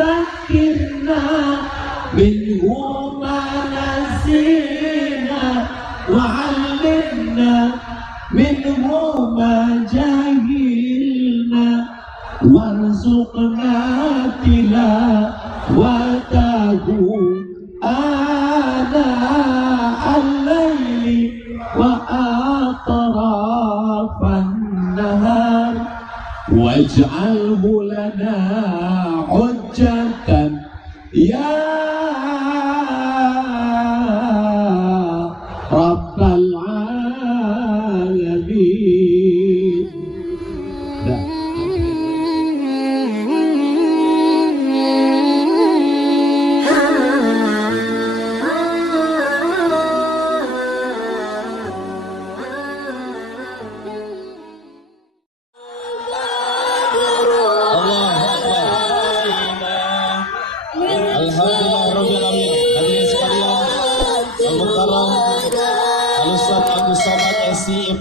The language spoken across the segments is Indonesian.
ذكرنا منه ما نسينا وعلمنا منه ما جهلنا وارزقنا تلاوته آناء الليل وأطراف النهار واجعله لنا حجة يا رب العالمين.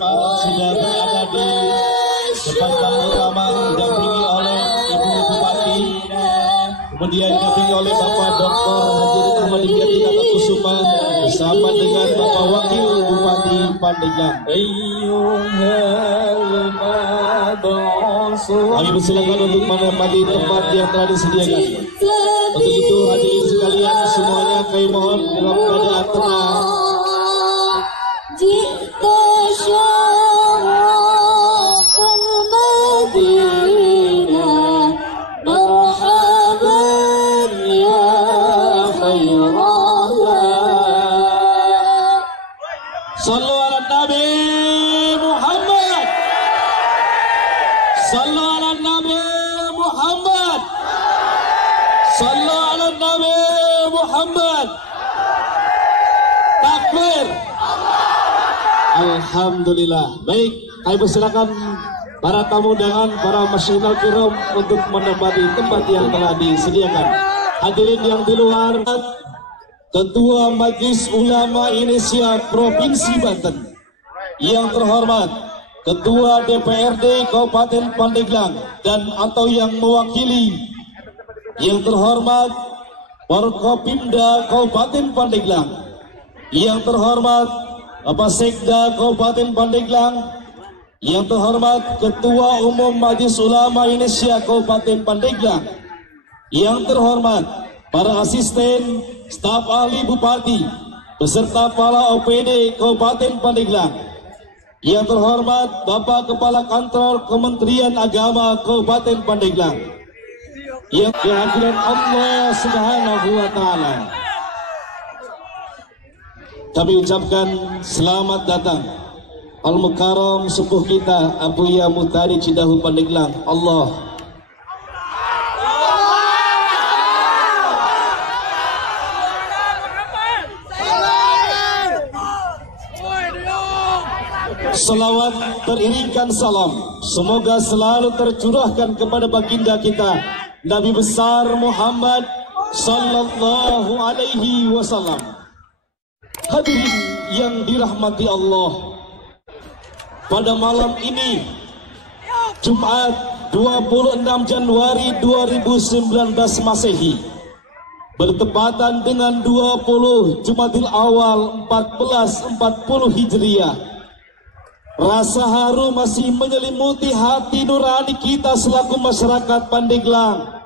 Sudah berada di depan panggung utama didampingi oleh Ibu Bupati, kemudian didampingi oleh Bapak Dr. Haji Ahmad Dikyati Kusuma bersama dengan Bapak Wakil Bupati Pandeglang. Kami persilakan untuk menempati tempat yang telah disediakan. Untuk itu hadirin sekalian semuanya kami mohon dalam keadaan tenang. Sallu ala Nabi Muhammad. Sallu ala Nabi Muhammad. Sallu ala Nabi Muhammad. Takbir. Alhamdulillah. Baik, kami persilakan para tamu undangan, para masyarakat kiram untuk menempati tempat yang telah disediakan. Hadirin yang di luar, Ketua Majelis Ulama Indonesia Provinsi Banten yang terhormat Ketua DPRD Kabupaten Pandeglang dan atau yang mewakili, yang terhormat Forkopimda Kabupaten Pandeglang, yang terhormat Bapak Sekda Kabupaten Pandeglang, yang terhormat Ketua Umum Majelis Ulama Indonesia Kabupaten Pandeglang, yang terhormat para asisten staf ahli Bupati beserta para OPD Kabupaten Pandeglang, yang terhormat Bapak Kepala Kantor Kementerian Agama Kabupaten Pandeglang, yang kehadiran Allah Subhanahu wa Ta'ala, kami ucapkan selamat datang Al-Mukarram sepuh kita Abuya Muhtari Cidahu Pandeglang. Allah selawat beriringkan salam semoga selalu tercurahkan kepada baginda kita Nabi besar Muhammad sallallahu alaihi wasallam. Hadirin yang dirahmati Allah, pada malam ini Jumat 26 Januari 2019 Masehi bertepatan dengan 20 Jumadil Awal 1440 Hijriah, rasa haru masih menyelimuti hati nurani kita selaku masyarakat Pandeglang.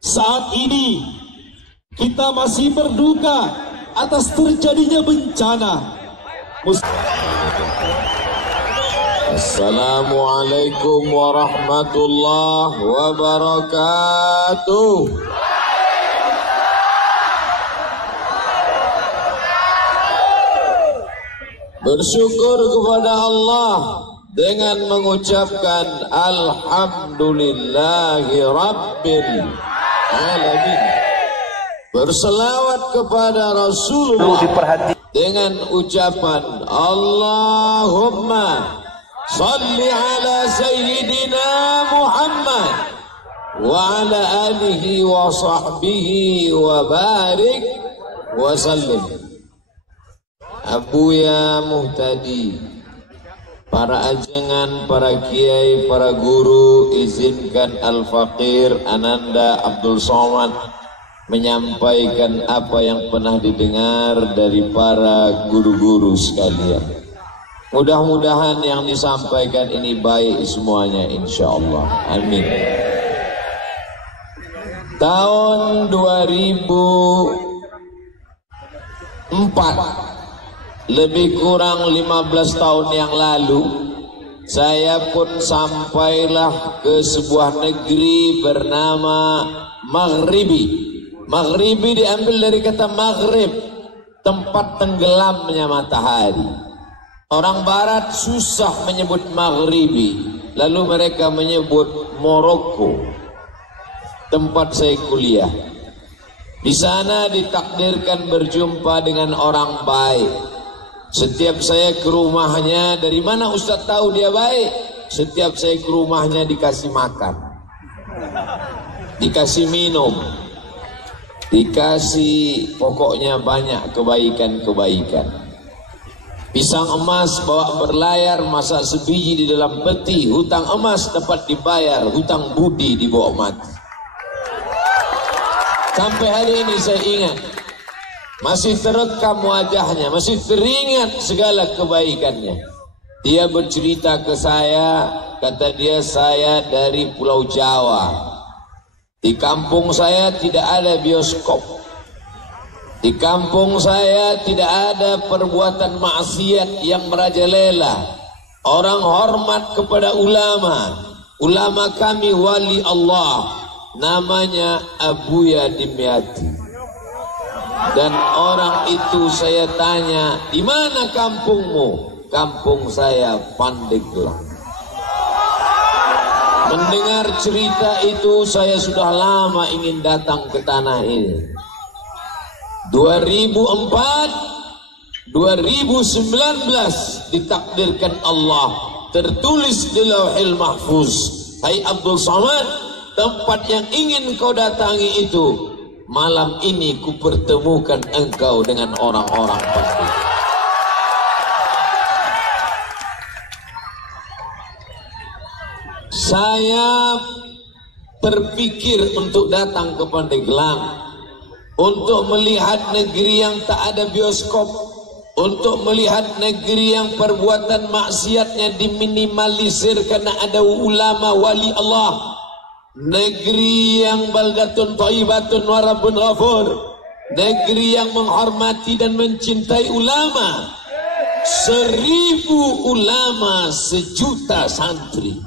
Saat ini kita masih berduka atas terjadinya bencana. Assalamualaikum warahmatullahi wabarakatuh. Bersyukur kepada Allah dengan mengucapkan Alhamdulillahi Rabbil Alamin. Berselawat kepada Rasulullah dengan ucapan Allahumma salli ala Sayyidina Muhammad wa ala alihi wa sahbihi wa barik wa sallim. Abuya Muhtadi, para ajengan, para kiai, para guru, izinkan Al-Faqir Ananda Abdul Somad menyampaikan apa yang pernah didengar dari para guru-guru sekalian. Mudah-mudahan yang disampaikan ini baik semuanya, insyaallah. Amin. Tahun 2004, lebih kurang 15 tahun yang lalu, saya pun sampailah ke sebuah negeri bernama Maghribi. Maghribi diambil dari kata maghrib, tempat tenggelamnya matahari. Orang barat susah menyebut Maghribi, lalu mereka menyebut Maroko. Tempat saya kuliah. Di sana ditakdirkan berjumpa dengan orang baik. Setiap saya ke rumahnya, dari mana Ustaz tahu dia baik? Setiap saya ke rumahnya dikasih makan, dikasih minum, dikasih pokoknya banyak kebaikan-kebaikan. Pisang emas bawa berlayar, masak sebiji di dalam peti. Hutang emas dapat dibayar, hutang budi dibawa mati. Sampai hari ini saya ingat, masih terekam wajahnya, masih teringat segala kebaikannya. Dia bercerita ke saya, kata dia, saya dari Pulau Jawa. Di kampung saya tidak ada bioskop. Di kampung saya tidak ada perbuatan maksiat yang merajalela. Orang hormat kepada ulama. Ulama kami wali Allah, namanya Abuya Dimyati. Dan orang itu saya tanya, di mana kampungmu? Kampung saya Pandeglang. Mendengar cerita itu, saya sudah lama ingin datang ke tanah ini. 2004, 2019 ditakdirkan Allah, tertulis di Lauhil Mahfuz, hai Abdul Somad, tempat yang ingin kau datangi itu, malam ini ku pertemukan engkau dengan orang-orang penting. Saya terpikir untuk datang ke Pandeglang, untuk melihat negeri yang tak ada bioskop, untuk melihat negeri yang perbuatan maksiatnya diminimalisir karena ada ulama wali Allah, negeri yang baldatun thayyibatun wa rabbun ghafur, negeri yang menghormati dan mencintai ulama, 1000 ulama, 1.000.000 santri.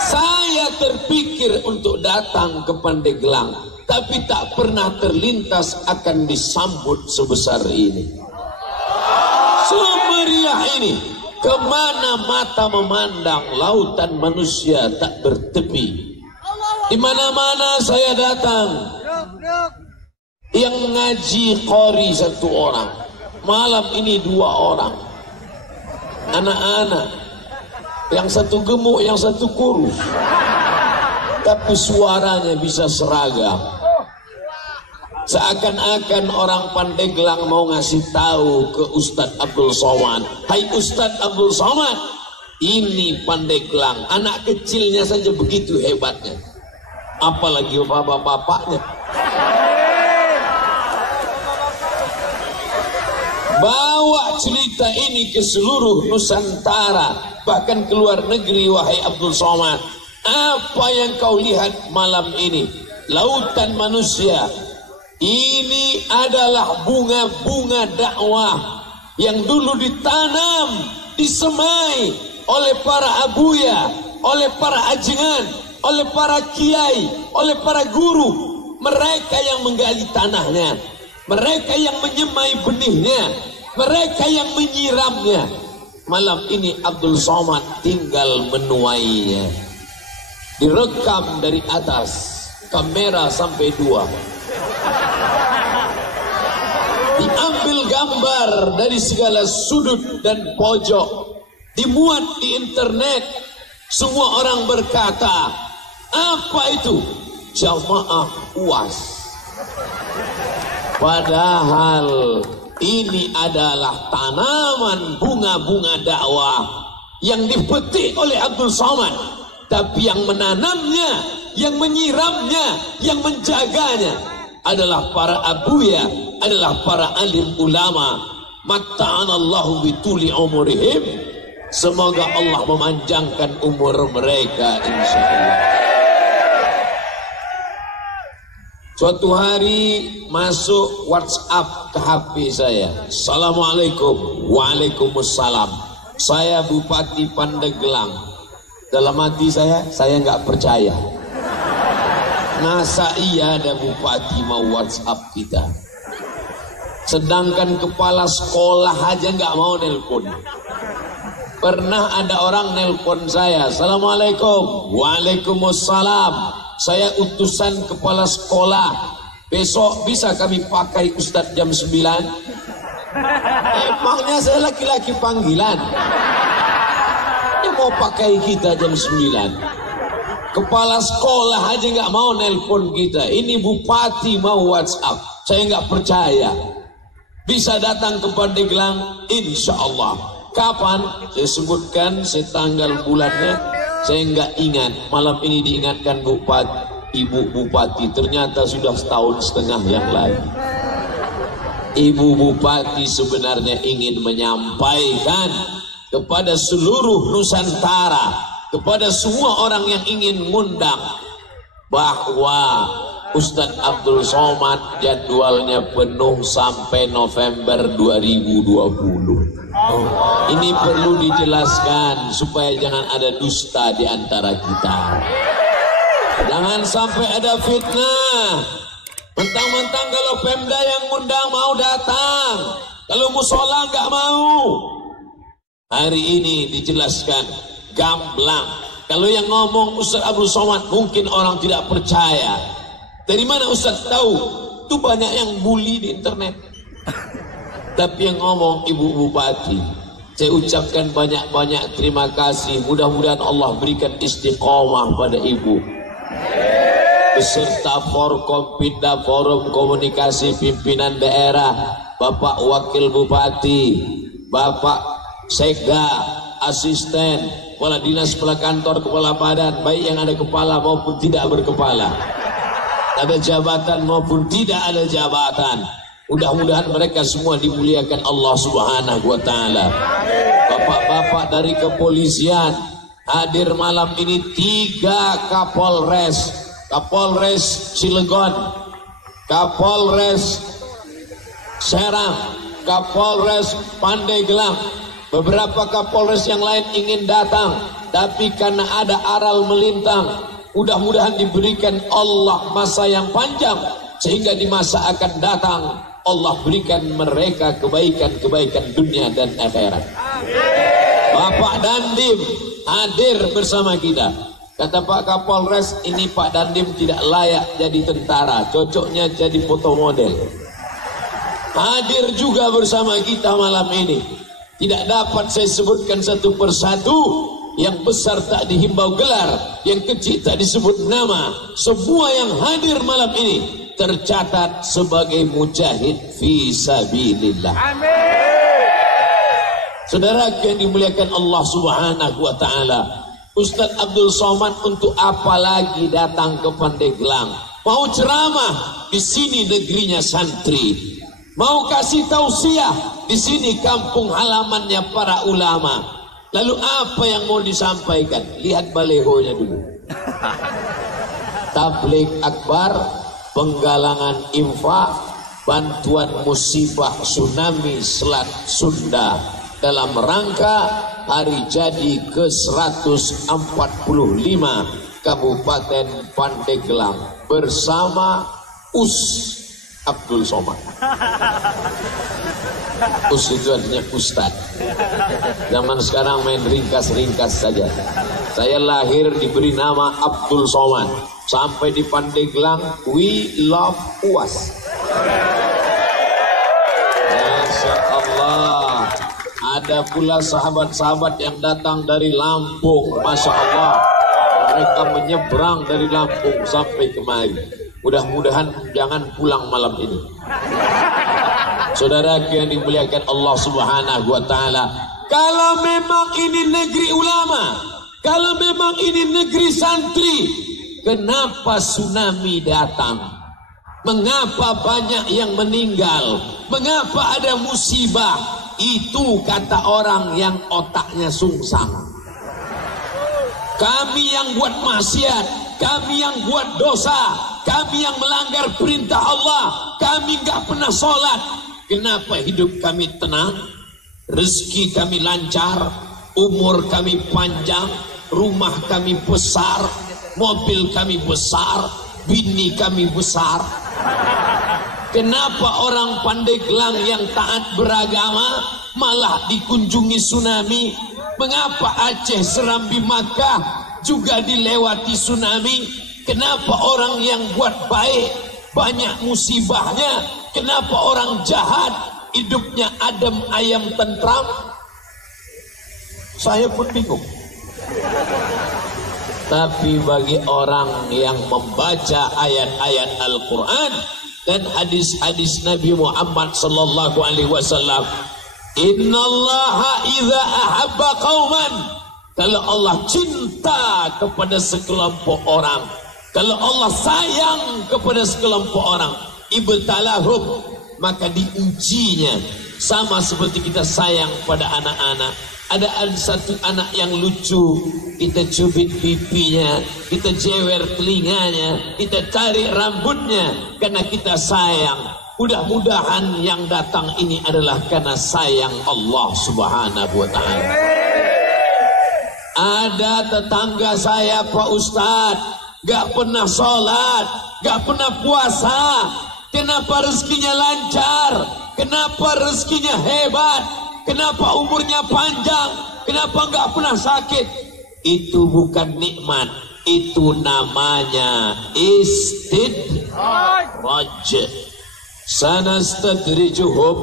Saya terpikir untuk datang ke Pandeglang, tapi tak pernah terlintas akan disambut sebesar ini, semeriah ini. Kemana mata memandang, lautan manusia tak bertepi. Di mana-mana saya datang, yang ngaji qori 1 orang, malam ini 2 orang, anak-anak, yang satu gemuk, yang satu kurus, tapi suaranya bisa seragam. Seakan-akan orang Pandeglang mau ngasih tahu ke Ustadz Abdul Somad, hai Ustadz Abdul Somad, ini Pandeglang, anak kecilnya saja begitu hebatnya, apalagi bapak-bapaknya. Bawa cerita ini ke seluruh Nusantara, bahkan ke luar negeri, wahai Abdul Somad. Apa yang kau lihat malam ini? Lautan manusia. Ini adalah bunga-bunga dakwah yang dulu ditanam, disemai oleh para abuya, oleh para ajengan, oleh para kiai, oleh para guru. Mereka yang menggali tanahnya, mereka yang menyemai benihnya, mereka yang menyiramnya. Malam ini Abdul Somad tinggal menuainya. Direkam dari atas, kamera sampai 2. Diambil gambar dari segala sudut dan pojok, dimuat di internet. Semua orang berkata, apa itu? Jamaah UAS. Padahal Ini adalah tanaman bunga-bunga dakwah yang dipetik oleh Abdul Somad. Tapi yang menanamnya, yang menyiramnya, yang menjaganya adalah para abuya, adalah para alim ulama. Matta'anallahu bituli umurihim. Semoga Allah memanjangkan umur mereka insyaallah. Suatu hari masuk WhatsApp ke HP saya. Assalamualaikum. Waalaikumsalam. Saya Bupati Pandeglang. Dalam hati saya nggak percaya. Masa iya ada bupati mau WhatsApp kita? Sedangkan kepala sekolah aja nggak mau nelpon. Pernah ada orang nelpon saya. Assalamualaikum. Waalaikumsalam. Saya utusan kepala sekolah. Besok bisa kami pakai Ustadz jam 9? Emangnya saya laki-laki panggilan? Dia mau pakai kita jam 9. Kepala sekolah aja nggak mau nelpon kita. Ini bupati mau WhatsApp. Saya nggak percaya. Bisa datang ke Pandeglang, insya Allah. Kapan? Saya sebutkan, saya tanggal bulannya. Saya nggak ingat. Malam ini diingatkan Ibu Bupati. Ternyata sudah setahun setengah yang lalu. Ibu Bupati sebenarnya ingin menyampaikan kepada seluruh Nusantara, kepada semua orang yang ingin mengundang, bahwa Ustadz Abdul Somad jadwalnya penuh sampai November 2020. Ini perlu dijelaskan supaya jangan ada dusta di antara kita. Jangan sampai ada fitnah. Mentang-mentang kalau Pemda yang ngundang mau datang, kalau musola nggak mau. Hari ini dijelaskan gamblang. Kalau yang ngomong Ustadz Abdul Somad mungkin orang tidak percaya. Dari mana Ustadz tahu? Itu banyak yang bully di internet. Tapi yang ngomong Ibu Bupati. Saya ucapkan banyak-banyak terima kasih. Mudah-mudahan Allah berikan istiqomah pada Ibu. Beserta Forkompinda, Forum Komunikasi Pimpinan Daerah, Bapak Wakil Bupati, Bapak Sekda, Asisten, Kepala Dinas, Kepala Kantor, Kepala Badan, baik yang ada kepala maupun tidak berkepala, ada jabatan maupun tidak ada jabatan. Mudah-mudahan mereka semua dimuliakan Allah Subhanahu wa Ta'ala. Bapak-bapak dari kepolisian hadir malam ini 3 Kapolres. Kapolres Cilegon, Kapolres Serang, Kapolres Pandeglang. Beberapa Kapolres yang lain ingin datang, tapi karena ada aral melintang, mudah-mudahan diberikan Allah masa yang panjang, sehingga di masa akan datang Allah berikan mereka kebaikan-kebaikan dunia dan akhirat. Bapak Dandim hadir bersama kita. Kata Pak Kapolres, ini Pak Dandim tidak layak jadi tentara, cocoknya jadi foto model. Hadir juga bersama kita malam ini. Tidak dapat saya sebutkan satu persatu. Yang besar tak dihimbau gelar, yang kecil tak disebut nama. Semua yang hadir malam ini tercatat sebagai mujahid fi sabilillah. Amin. Saudara yang dimuliakan Allah Subhanahu wa Ta'ala, Ustadz Abdul Somad untuk apa lagi datang ke Pandeglang? Mau ceramah, di sini negerinya santri. Mau kasih tausiah, di sini kampung halamannya para ulama. Lalu apa yang mau disampaikan? Lihat balehonya dulu. Tabligh akbar, penggalangan infak, bantuan musibah tsunami Selat Sunda dalam rangka hari jadi ke-145 Kabupaten Pandeglang bersama Abdul Somad. Itu artinya Ustad. Zaman sekarang main ringkas-ringkas saja. Saya lahir diberi nama Abdul Somad. Sampai di Pandeglang, we love UAS. Masya Allah. Ada pula sahabat-sahabat yang datang dari Lampung. Masya Allah. Mereka menyeberang dari Lampung sampai kemari. Mudah-mudahan jangan pulang malam ini. Saudara yang dimuliakan Allah Subhanahu wa taala, kalau memang ini negeri ulama, kalau memang ini negeri santri, kenapa tsunami datang? Mengapa banyak yang meninggal? Mengapa ada musibah? Itu kata orang yang otaknya sungsang. Kami yang buat maksiat, kami yang buat dosa, kami yang melanggar perintah Allah, kami nggak pernah sholat. Kenapa hidup kami tenang? Rezeki kami lancar, umur kami panjang, rumah kami besar, mobil kami besar, bini kami besar. Kenapa orang Pandeglang yang taat beragama malah dikunjungi tsunami? Mengapa Aceh, Serambi, Makkah juga dilewati tsunami? Kenapa orang yang buat baik banyak musibahnya? Kenapa orang jahat hidupnya adem ayam tentram? Saya pun bingung. Tapi bagi orang yang membaca ayat-ayat Al-Quran dan hadis-hadis Nabi Muhammad sallallahu alaihi wasallam, innallaha idza ahabba qauman, kalau Allah cinta kepada sekelompok orang, kalau Allah sayang kepada sekelompok orang, ibtalahum, maka diujinya. Sama seperti kita sayang pada anak-anak. Ada satu anak yang lucu, kita cubit pipinya, kita jewer telinganya, kita tarik rambutnya karena kita sayang. Mudah-mudahan yang datang ini adalah karena sayang Allah Subhanahu wa ta'ala. Ada tetangga saya, Pak Ustadz, gak pernah sholat, gak pernah puasa. Kenapa rezekinya lancar? Kenapa rezekinya hebat? Kenapa umurnya panjang? Kenapa nggak pernah sakit? Itu bukan nikmat, itu namanya istidraj. Sanastadrijuhum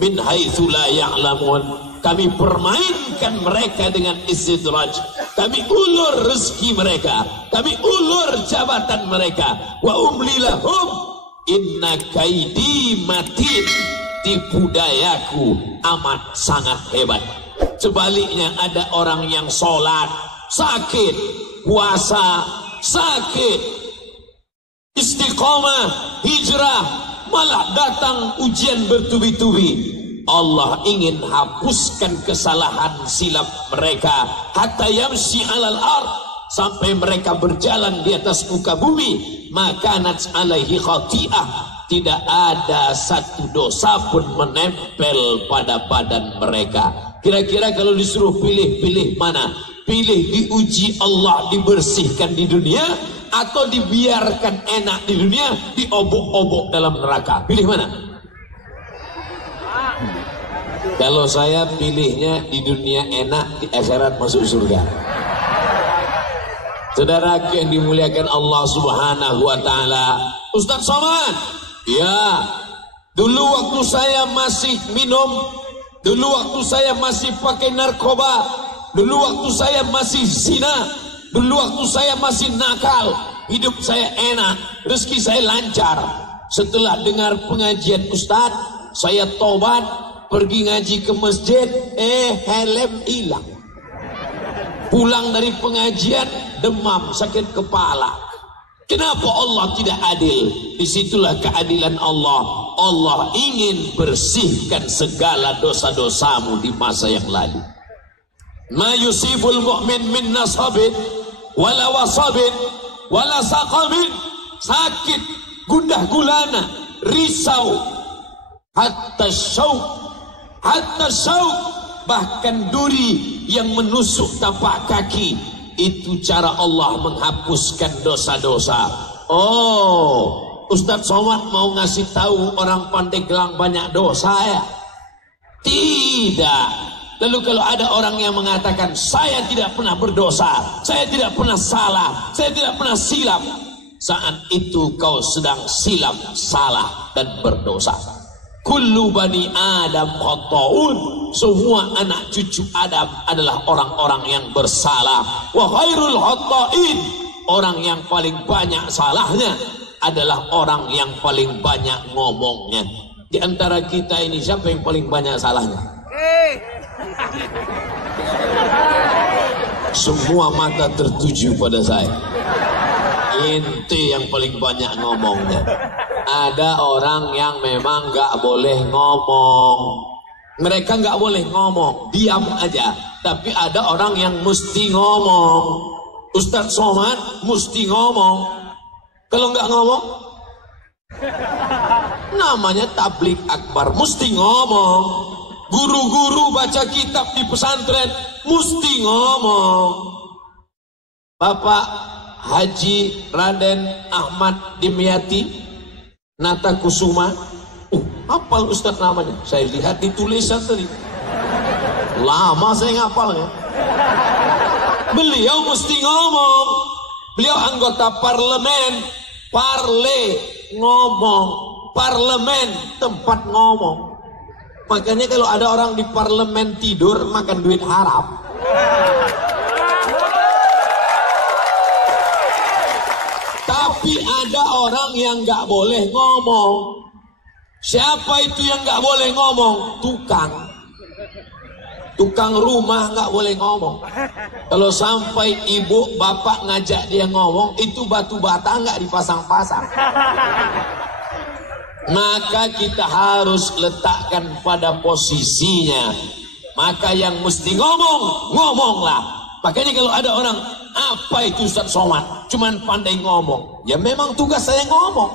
min haitsu la ya'lamun. Kami permainkan mereka dengan istidraj. Kami ulur rezeki mereka, kami ulur jabatan mereka. Wa umli lahum inna kaidi matin. Tipu dayaku amat sangat hebat. Sebaliknya ada orang yang sholat sakit, puasa sakit, istiqomah, hijrah, malah datang ujian bertubi-tubi. Allah ingin hapuskan kesalahan silap mereka hatta yamshi alal ard, sampai mereka berjalan di atas muka bumi. Makanat alaihi khati'ah, tidak ada satu dosa pun menempel pada badan mereka. Kira-kira kalau disuruh pilih mana? Pilih diuji Allah, dibersihkan di dunia, atau dibiarkan enak di dunia, diobok-obok dalam neraka? Pilih mana? Kalau saya pilihnya di dunia enak, di akhirat masuk surga. Saudara yang dimuliakan Allah Subhanahu wa ta'ala, Ustaz Somad, ya, dulu waktu saya masih minum, dulu waktu saya masih pakai narkoba, dulu waktu saya masih zina, dulu waktu saya masih nakal, hidup saya enak, rezeki saya lancar. Setelah dengar pengajian Ustaz, saya tobat, pergi ngaji ke masjid, helm hilang. Pulang dari pengajian, demam, sakit kepala. Kenapa Allah tidak adil? Disitulah keadilan Allah. Allah ingin bersihkan segala dosa-dosamu di masa yang lalu. Ma yusibul mu'min min nasabin wala wasabin wala saqamin, sakit, gundah gulana, risau, hatta syauk, bahkan duri yang menusuk tapak kaki. Itu cara Allah menghapuskan dosa-dosa. Oh, Ustadz Somad mau ngasih tahu orang Pandeglang banyak dosa ya? Tidak. Lalu kalau ada orang yang mengatakan saya tidak pernah berdosa, saya tidak pernah salah, saya tidak pernah silap, saat itu kau sedang silap, salah dan berdosa. Kullu bani Adam khata'un, semua anak cucu Adam adalah orang-orang yang bersalah. Wa khairul khata'in, orang yang paling banyak salahnya adalah orang yang paling banyak ngomongnya. Di antara kita ini siapa yang paling banyak salahnya? Semua mata tertuju pada saya. Ente yang paling banyak ngomongnya. Ada orang yang memang gak boleh ngomong. Mereka gak boleh ngomong, diam aja. Tapi ada orang yang mesti ngomong. Ustadz Somad mesti ngomong. Kalau gak ngomong, namanya tablik akbar, mesti ngomong. Guru-guru baca kitab di pesantren mesti ngomong. Bapak Haji Raden Ahmad Dimyati Nata Kusuma, hafal Ustadz namanya. Saya lihat di tulisan tadi, lama saya ngapalnya. Beliau mesti ngomong. Beliau anggota parlemen. Parle, ngomong. Parlemen, tempat ngomong. Makanya kalau ada orang di parlemen tidur, makan duit haram. Tapi ada orang yang nggak boleh ngomong. Siapa itu yang nggak boleh ngomong? Tukang rumah nggak boleh ngomong. Kalau sampai ibu bapak ngajak dia ngomong, itu batu bata nggak dipasang-pasang. Maka kita harus letakkan pada posisinya. Maka yang mesti ngomong, ngomonglah. Makanya kalau ada orang, apa itu Ustadz Somad? Cuman pandai ngomong. Ya memang tugas saya ngomong.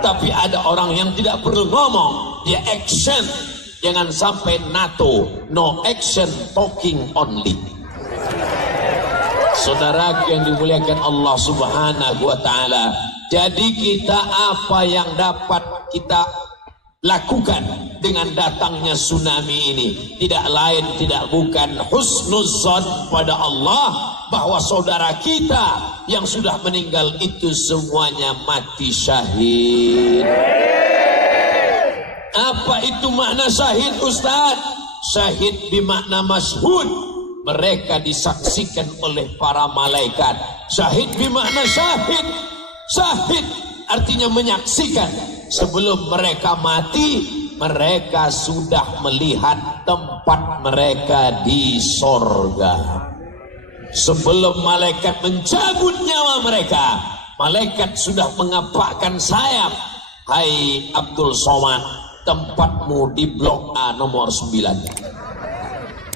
Tapi ada orang yang tidak perlu ngomong, dia action. Jangan sampai NATO, no action, talking only. Saudara yang dimuliakan Allah Subhanahu wa Ta'ala, jadi kita apa yang dapat kita lakukan dengan datangnya tsunami ini, tidak lain tidak bukan husnuzon pada Allah bahwa saudara kita yang sudah meninggal itu semuanya mati syahid. Apa itu makna syahid, Ustaz? Syahid bermakna masyhud. Mereka disaksikan oleh para malaikat. Syahid bermakna syahid. Syahid artinya menyaksikan. Sebelum mereka mati, mereka sudah melihat tempat mereka di sorga. Sebelum malaikat mencabut nyawa mereka, malaikat sudah mengepakkan sayap. Hai Abdul Somad, tempatmu di blok A nomor 9.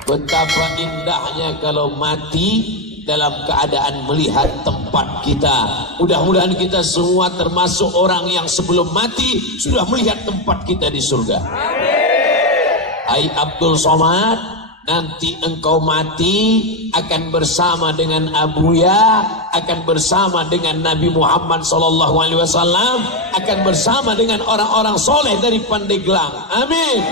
Betapa indahnya kalau mati dalam keadaan melihat tempat kita. Mudah-mudahan kita semua termasuk orang yang sebelum mati sudah melihat tempat kita di surga. Hai Abdul Somad, nanti engkau mati akan bersama dengan Abuya, akan bersama dengan Nabi Muhammad SAW, akan bersama dengan orang-orang soleh dari Pandeglang. Amin.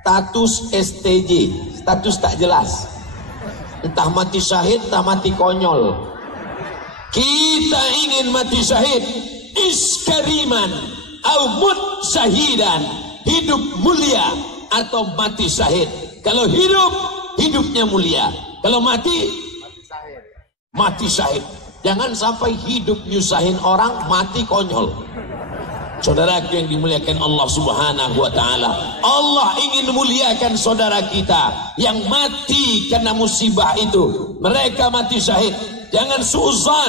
Status STJ, status tak jelas. Entah mati syahid, entah mati konyol. Kita ingin mati syahid, iskariman, au mut syahidan, hidup mulia atau mati syahid. Kalau hidup, hidupnya mulia. Kalau mati, mati syahid. Jangan sampai hidup nyusahin orang, mati konyol. Saudara yang dimuliakan Allah Subhanahu wa Ta'ala, Allah ingin muliakan saudara kita yang mati karena musibah itu. Mereka mati syahid. Jangan suuzan.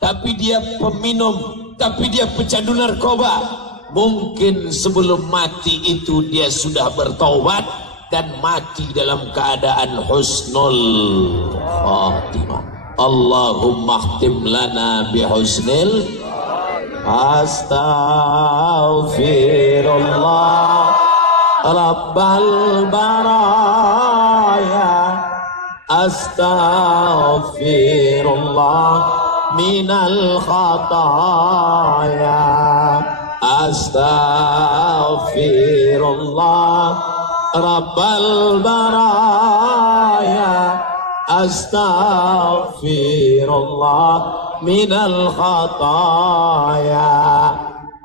Tapi dia peminum, tapi dia pecandu narkoba. Mungkin sebelum mati itu dia sudah bertaubat dan mati dalam keadaan husnul khatimah. Allahumma khtim lana bihusnil. Astaghfirullah Rabbal baraya, astaghfirullah minal khataya, astaghfirullah Rabbal baraya, astaghfirullah minal khataya.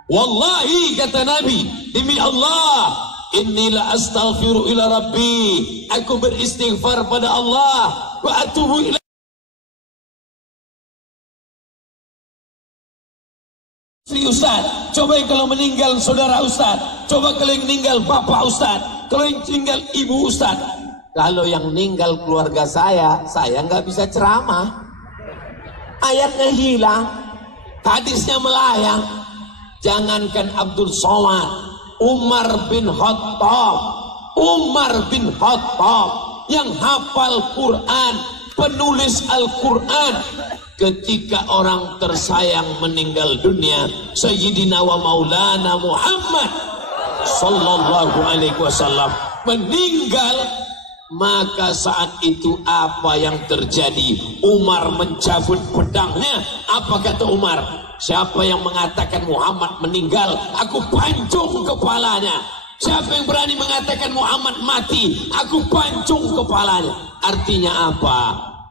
Wallahi, kata Nabi, demi Allah, inni la astaghfiru ila rabbi, aku beristighfar pada Allah, wa atubu ila Istri Ustaz, coba kalau meninggal saudara Ustaz, coba kalau yang meninggal bapak Ustaz, kalau yang meninggal ibu Ustaz. Kalau yang meninggal keluarga saya nggak bisa ceramah. Ayatnya hilang, hadisnya melayang. Jangankan Abdul Somad, Umar bin Khattab yang hafal Quran, penulis Al-Quran, ketika orang tersayang meninggal dunia, Sayyidina wa Maulana Muhammad sallallahu alaihi wasallam meninggal, maka saat itu apa yang terjadi? Umar mencabut pedangnya. Apa kata Umar? Siapa yang mengatakan Muhammad meninggal, aku pancung kepalanya. Siapa yang berani mengatakan Muhammad mati, aku pancung kepalanya. Artinya apa?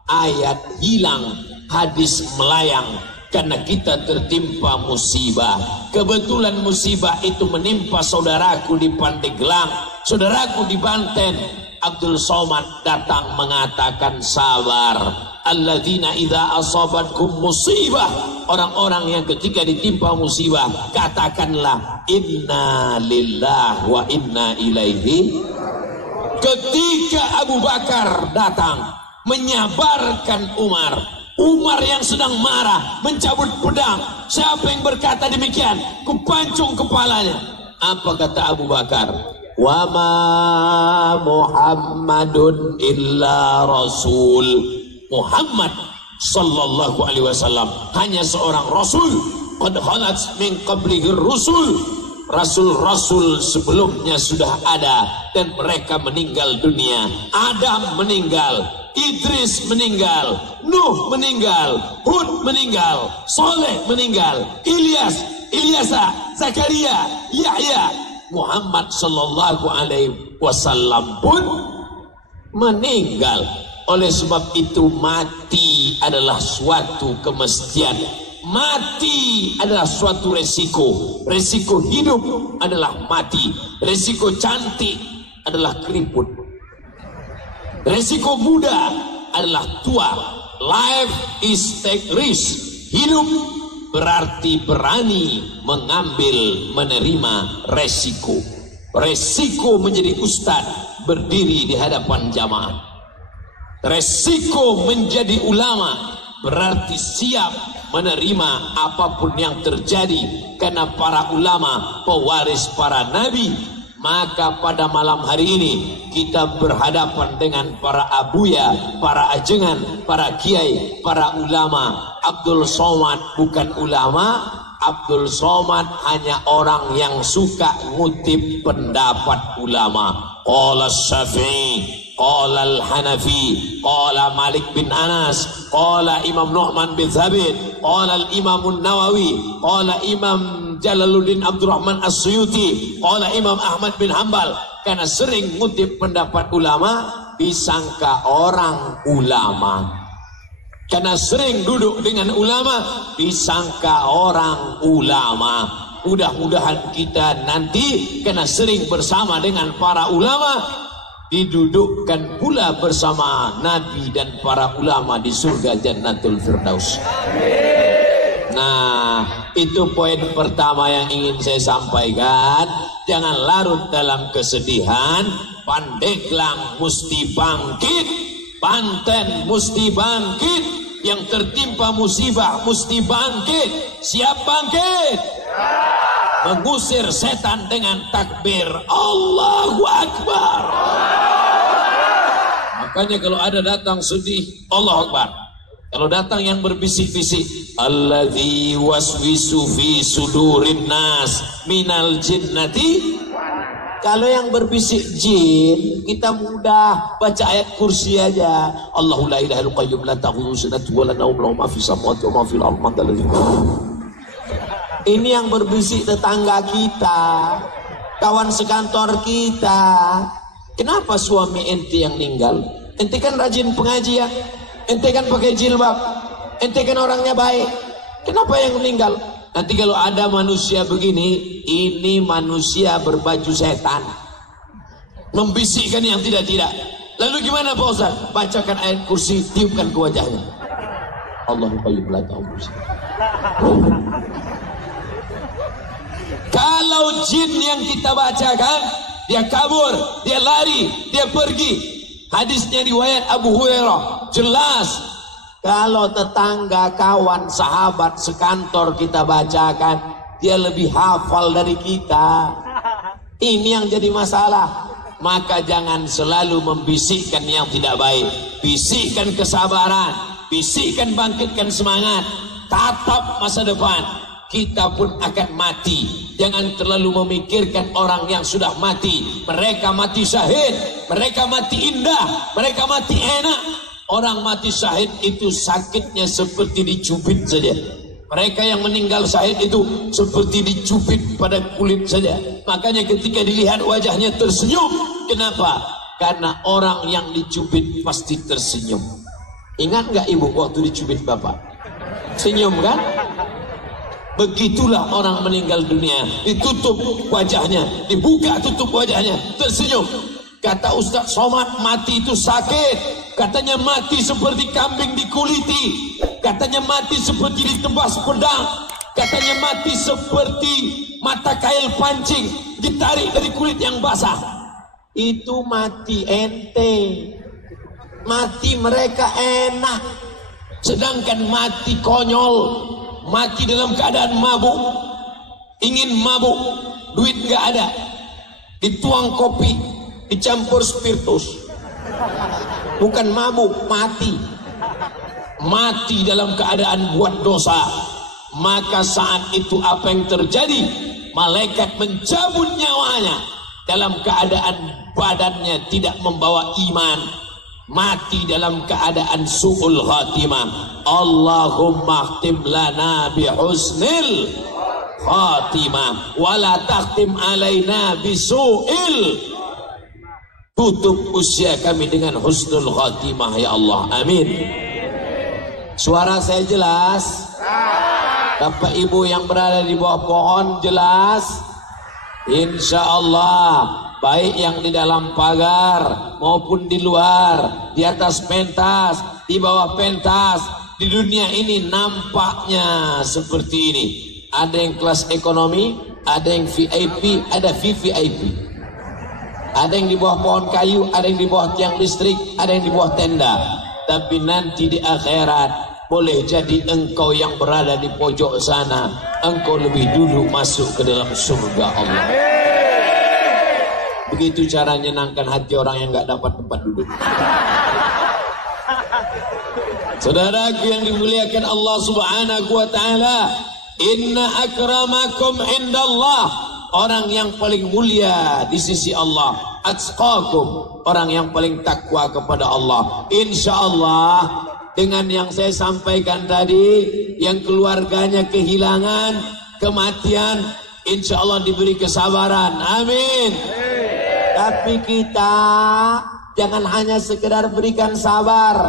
Ayat hilang, hadis melayang, karena kita tertimpa musibah. Kebetulan musibah itu menimpa saudaraku di Pandeglang, saudaraku di Banten. Abdul Somad datang mengatakan sabar. Alladzina idza asabatkum musibah, orang-orang yang ketika ditimpa musibah katakanlah inna lillahi wa inna ilaihi. Ketika Abu Bakar datang menyabarkan Umar yang sedang marah mencabut pedang, siapa yang berkata demikian? Kupancung kepalanya. Apa kata Abu Bakar? Wa ma Muhammadun illa rasul. Muhammad sallallahu alaihi wasallam hanya seorang rasul. Qad khalat min qablihi rusul. Rasul-rasul sebelumnya sudah ada dan mereka meninggal dunia. Adam meninggal, Idris meninggal, Nuh meninggal, Hud meninggal, Saleh meninggal, Ilyasa, Zakaria, Yahya. Muhammad sallallahu alaihi wasallam pun meninggal. Oleh sebab itu mati adalah suatu kemestian. Mati adalah suatu resiko. Resiko hidup adalah mati. Resiko cantik adalah keriput. Resiko muda adalah tua. Life is take risk. Hidup berarti berani mengambil, menerima resiko. Resiko menjadi ustadz, berdiri di hadapan jamaah. Resiko menjadi ulama berarti siap menerima apapun yang terjadi, karena para ulama pewaris para nabi. Maka pada malam hari ini kita berhadapan dengan para abuya, para ajengan, para kiai, para ulama. Abdul Somad bukan ulama. Abdul Somad hanya orang yang suka ngutip pendapat ulama. Qala Syafi'i, qala Al-Hanafi, qala Malik bin Anas, qala Imam Nu'man bin Thabit, qala Imam Nawawi, qala Imam Jalaluddin Abdurrahman As-Suyuti, qala Imam Ahmad bin Hanbal. Karena sering ngutip pendapat ulama, disangka orang ulama. Karena sering duduk dengan ulama, disangka orang ulama. Mudah-mudahan kita nanti karena sering bersama dengan para ulama, didudukkan pula bersama Nabi dan para ulama di surga Jannatul Firdaus. Nah, itu poin pertama yang ingin saya sampaikan. Jangan larut dalam kesedihan. Pandeglang mesti bangkit, Banten mesti bangkit, yang tertimpa musibah mesti bangkit. Siap bangkit? Mengusir setan dengan takbir Allahu Akbar. Makanya kalau ada datang sedih, Allahu Akbar. Kalau datang yang berbisik-bisik, alladzi waswisu fi sudurin nas minal jinnati. Kalau yang berbisik jin, kita mudah baca ayat kursi aja. Allahu la ilaha illal qayyum la ta'khudhuhu sinatun wa la nawm lahu ma fis samawati wa ma fil ardi. Ini yang berbisik tetangga kita, kawan sekantor kita. Kenapa suami ente yang meninggal? Ente kan rajin pengajian, ente kan pakai jilbab, ente kan orangnya baik. Kenapa yang meninggal? Nanti kalau ada manusia begini, ini manusia berbaju setan, membisikkan yang tidak-tidak. Lalu gimana Pak Ustaz? Bacakan ayat kursi, tiupkan ke wajahnya. Allahu qayyum la ta'khudhuhu. Kalau jin yang kita bacakan, dia kabur, dia lari, dia pergi. Hadisnya riwayat Abu Hurairah, jelas. Kalau tetangga, kawan, sahabat, sekantor kita bacakan, dia lebih hafal dari kita. Ini yang jadi masalah. Maka jangan selalu membisikkan yang tidak baik. Bisikkan kesabaran, bisikkan bangkitkan semangat, tatap masa depan. Kita pun akan mati. Jangan terlalu memikirkan orang yang sudah mati. Mereka mati syahid, mereka mati indah, mereka mati enak. Orang mati syahid itu sakitnya seperti dicubit saja. Mereka yang meninggal syahid itu seperti dicubit pada kulit saja. Makanya ketika dilihat wajahnya tersenyum. Kenapa? Karena orang yang dicubit pasti tersenyum. Ingat nggak ibu waktu dicubit bapak? Senyum kan? Begitulah orang meninggal dunia. Ditutup wajahnya, dibuka tutup wajahnya, tersenyum. Kata Ustaz Somad, mati itu sakit. Katanya mati seperti kambing dikuliti. Katanya mati seperti ditebas pedang. Katanya mati seperti mata kail pancing ditarik dari kulit yang basah. Itu mati ente. Mati mereka enak. Sedangkan mati konyol, mati dalam keadaan mabuk, ingin mabuk, duit gak ada, dituang kopi, dicampur spiritus. Bukan mabuk, mati. Mati dalam keadaan buat dosa. Maka saat itu apa yang terjadi? Malaikat mencabut nyawanya dalam keadaan badannya tidak membawa iman. Mati dalam keadaan su'ul khatimah. Allahumma khtim lana bihusnil khatimah wala takhtim alaina bisu'il. Tutup usia kami dengan husnul khatimah ya Allah, amin. Suara saya jelas? Bapak ibu yang berada di bawah pohon jelas? Insya Allah. Baik yang di dalam pagar maupun di luar, di atas pentas, di bawah pentas, di dunia ini nampaknya seperti ini. Ada yang kelas ekonomi, ada yang VIP, ada VVIP. Ada yang di bawah pohon kayu, ada yang di bawah tiang listrik, ada yang di bawah tenda. Tapi nanti di akhirat boleh jadi engkau yang berada di pojok sana, engkau lebih dulu masuk ke dalam surga Allah. Begitu cara menyenangkan hati orang yang nggak dapat tempat duduk. Saudaraku yang dimuliakan Allah Subhanahu wa taala, inna akramakum indallah, orang yang paling mulia di sisi Allah, atqakum, orang yang paling takwa kepada Allah. Insyaallah dengan yang saya sampaikan tadi, yang keluarganya kehilangan, kematian, insyaallah diberi kesabaran. Amin. Tapi kita jangan hanya sekedar berikan sabar.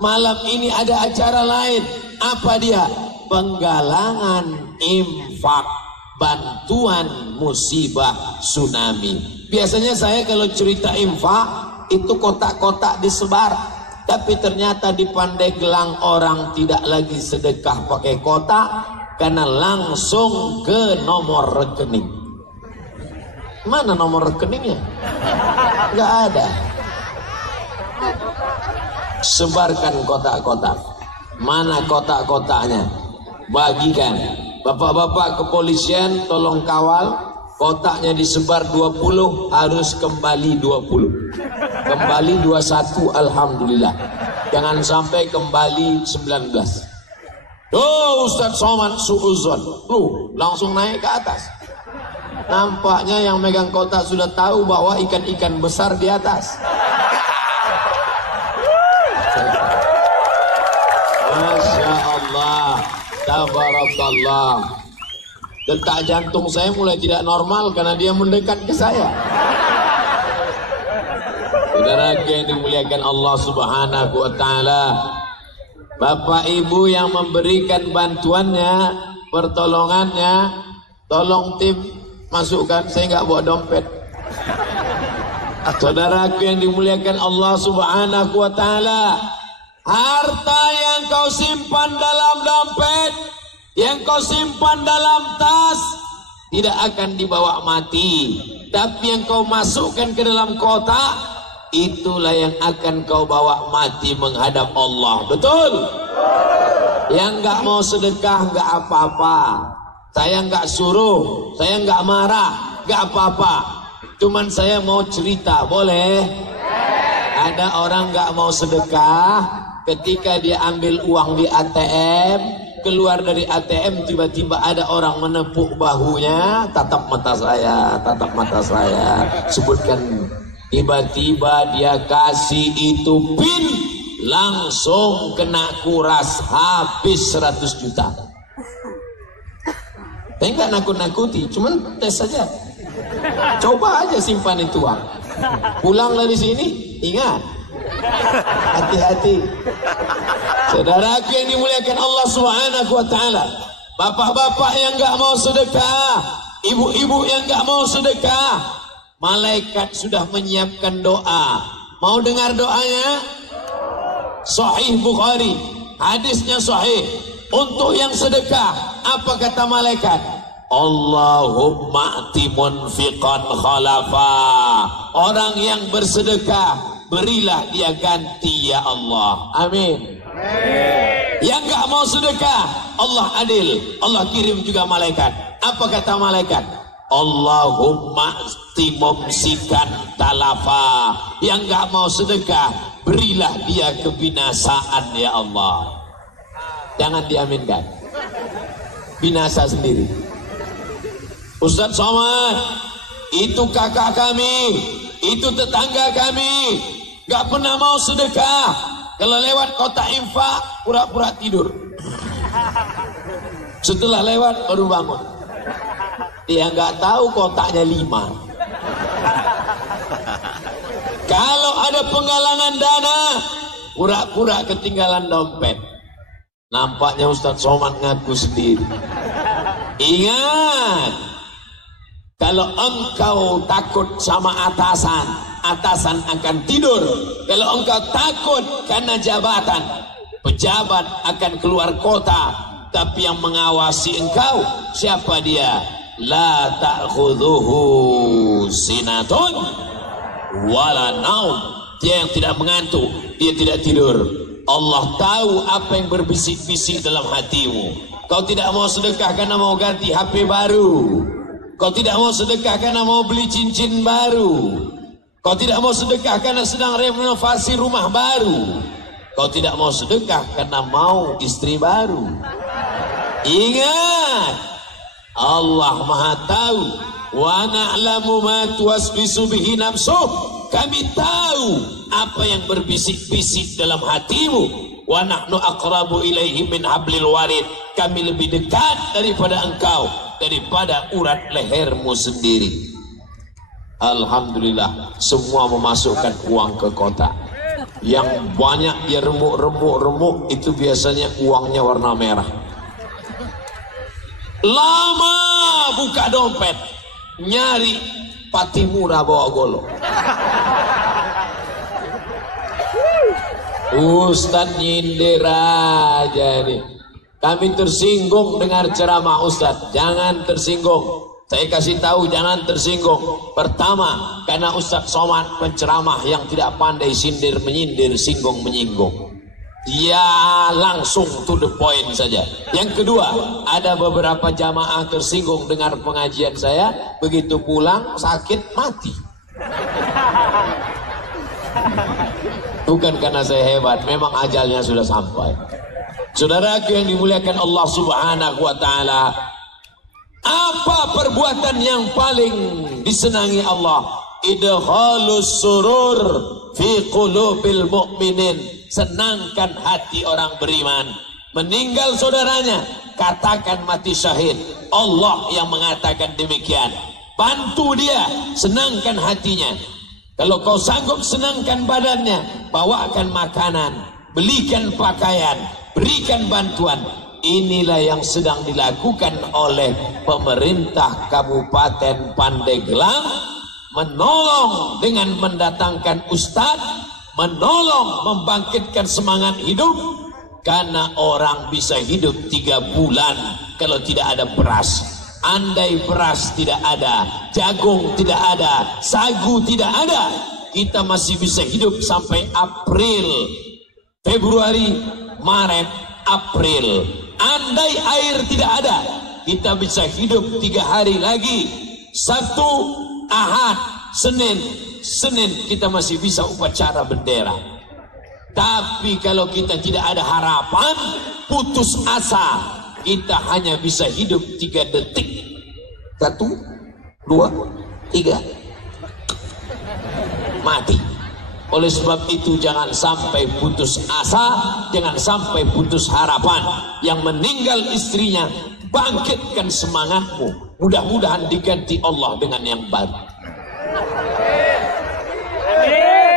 Malam ini ada acara lain. Apa dia? Penggalangan infak, bantuan musibah tsunami. Biasanya saya kalau cerita infak itu kotak-kotak disebar. Tapi ternyata di Pandeglang orang tidak lagi sedekah pakai kotak, karena langsung ke nomor rekening. Mana nomor rekeningnya? Nggak ada. Sebarkan kotak-kotak. Mana kotak-kotaknya? Bagikan. Bapak-bapak kepolisian tolong kawal. Kotaknya disebar 20, harus kembali 20. Kembali 21, alhamdulillah. Jangan sampai kembali 19. Oh, Ustaz Somad suuzon. Langsung naik ke atas. Nampaknya yang megang kotak sudah tahu bahwa ikan-ikan besar di atas. Masya Allah, tabarakallah. Detak jantung saya mulai tidak normal karena dia mendekat ke saya. Saudara yang dimuliakan Allah Subhanahu wa taala, Bapak Ibu yang memberikan bantuannya, pertolongannya, tolong tim masukkan, saya nggak bawa dompet. Saudaraku yang dimuliakan Allah Subhanahu wa taala, harta yang kau simpan dalam dompet, yang kau simpan dalam tas, tidak akan dibawa mati, tapi yang kau masukkan ke dalam kotak, itulah yang akan kau bawa mati menghadap Allah. Betul? Yang nggak mau sedekah nggak apa-apa, saya nggak suruh, saya nggak marah, nggak apa-apa. Cuman saya mau cerita, boleh? Ada orang nggak mau sedekah, ketika dia ambil uang di ATM, keluar dari ATM tiba-tiba ada orang menepuk bahunya, tatap mata saya, tatap mata saya, sebutkan. Tiba-tiba dia kasih itu PIN, langsung kena kuras, habis 100 juta. Saya nggak nakut-nakuti, cuman tes saja. Coba aja simpan itu uang. Pulang dari sini, ingat, hati-hati. Saudaraku yang dimuliakan Allah Subhanahu wa taala, bapak-bapak yang nggak mau sedekah, ibu-ibu yang nggak mau sedekah, malaikat sudah menyiapkan doa. Mau dengar doanya? Sahih Bukhari, hadisnya sahih. Untuk yang sedekah, apa kata malaikat? Allahumma ati munfiqan khalafa. Orang yang bersedekah, berilah dia ganti ya Allah. Amin. Yang gak mau sedekah, Allah adil, Allah kirim juga malaikat. Apa kata malaikat? Allahumma ati mumsikan talafa. Yang gak mau sedekah, berilah dia kebinasaan ya Allah. Jangan diaminkan, binasa sendiri. Ustaz Somad, itu kakak kami, itu tetangga kami, gak pernah mau sedekah. Kalau lewat kotak infak, pura-pura tidur. Setelah lewat, baru bangun. Dia gak tahu kotaknya 5. Kalau ada penggalangan dana, pura-pura ketinggalan dompet. Nampaknya Ustaz Somad ngaku sendiri. Ingat, kalau engkau takut sama atasan, atasan akan tidur. Kalau engkau takut karena jabatan, pejabat akan keluar kota. Tapi yang mengawasi engkau, siapa dia? La ta'khudhuhu sinatun wala naum. Dia yang tidak mengantuk, dia tidak tidur. Allah tahu apa yang berbisik-bisik dalam hatimu. Kau tidak mau sedekah karena mau ganti HP baru. Kau tidak mau sedekah karena mau beli cincin baru. Kau tidak mau sedekah karena sedang renovasi rumah baru. Kau tidak mau sedekah karena mau istri baru. Ingat, Allah Maha tahu. Wa na'lamu ma tuwaswisu bihi nafsuh. Kami tahu apa yang berbisik-bisik dalam hatimu. Wa nahnu aqrabu ilaihi min hablil warid. Kami lebih dekat daripada engkau, daripada urat lehermu sendiri. Alhamdulillah, semua memasukkan uang ke kotak. Yang banyak dia remuk itu biasanya uangnya warna merah. Lama buka dompet, nyari Patimura bawa golok. Ustadz nyindir aja nih. Kami tersinggung dengar ceramah Ustadz. Jangan tersinggung. Saya kasih tahu, jangan tersinggung. Pertama, karena Ustadz Somad penceramah yang tidak pandai sindir menyindir, singgung menyinggung. Dia langsung to the point saja. Yang kedua, ada beberapa jamaah tersinggung dengar pengajian saya, begitu pulang sakit mati. Bukan karena saya hebat, memang ajalnya sudah sampai. Saudaraku yang dimuliakan Allah Subhanahu wa taala, apa perbuatan yang paling disenangi Allah? Idkhalus surur fi qulubil mu'minin. Senangkan hati orang beriman. Meninggal saudaranya, katakan mati syahid. Allah yang mengatakan demikian. Bantu dia, senangkan hatinya. Kalau kau sanggup senangkan badannya, bawakan makanan, belikan pakaian, berikan bantuan. Inilah yang sedang dilakukan oleh pemerintah Kabupaten Pandeglang, menolong dengan mendatangkan ustadz, menolong membangkitkan semangat hidup, karena orang bisa hidup 3 bulan kalau tidak ada beras. andai beras tidak ada, jagung tidak ada, sagu tidak ada, kita masih bisa hidup sampai April, Februari, Maret, April. Andai air tidak ada, kita bisa hidup 3 hari lagi. Sabtu, Ahad, Senin kita masih bisa upacara bendera. Tapi kalau kita tidak ada harapan, putus asa, kita hanya bisa hidup 3 detik. 1, 2, 3, mati. Oleh sebab itu jangan sampai putus asa, jangan sampai putus harapan. Yang meninggal istrinya, bangkitkan semangatmu. Mudah-mudahan diganti Allah dengan yang baru.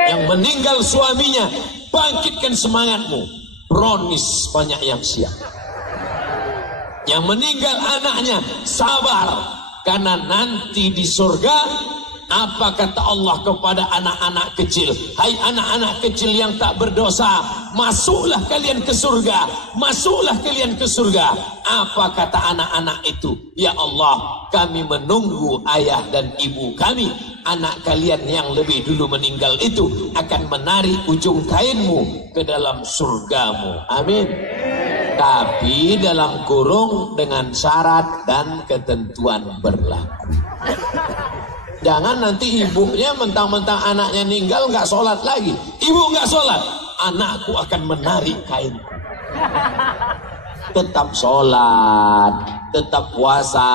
Yang meninggal suaminya, bangkitkan semangatmu. Brownies banyak yang siap. Yang meninggal anaknya, sabar. Karena nanti di surga, apa kata Allah kepada anak-anak kecil? Hai anak-anak kecil yang tak berdosa, masuklah kalian ke surga, masuklah kalian ke surga. Apa kata anak-anak itu? Ya Allah, kami menunggu ayah dan ibu kami. Anak kalian yang lebih dulu meninggal itu akan menarik ujung kainmu ke dalam surgamu. Amin. Tapi dalam kurung dengan syarat dan ketentuan berlaku. Jangan nanti ibunya mentang-mentang anaknya meninggal nggak sholat lagi. Ibu nggak sholat, anakku akan menarik kain. Tetap sholat, tetap puasa,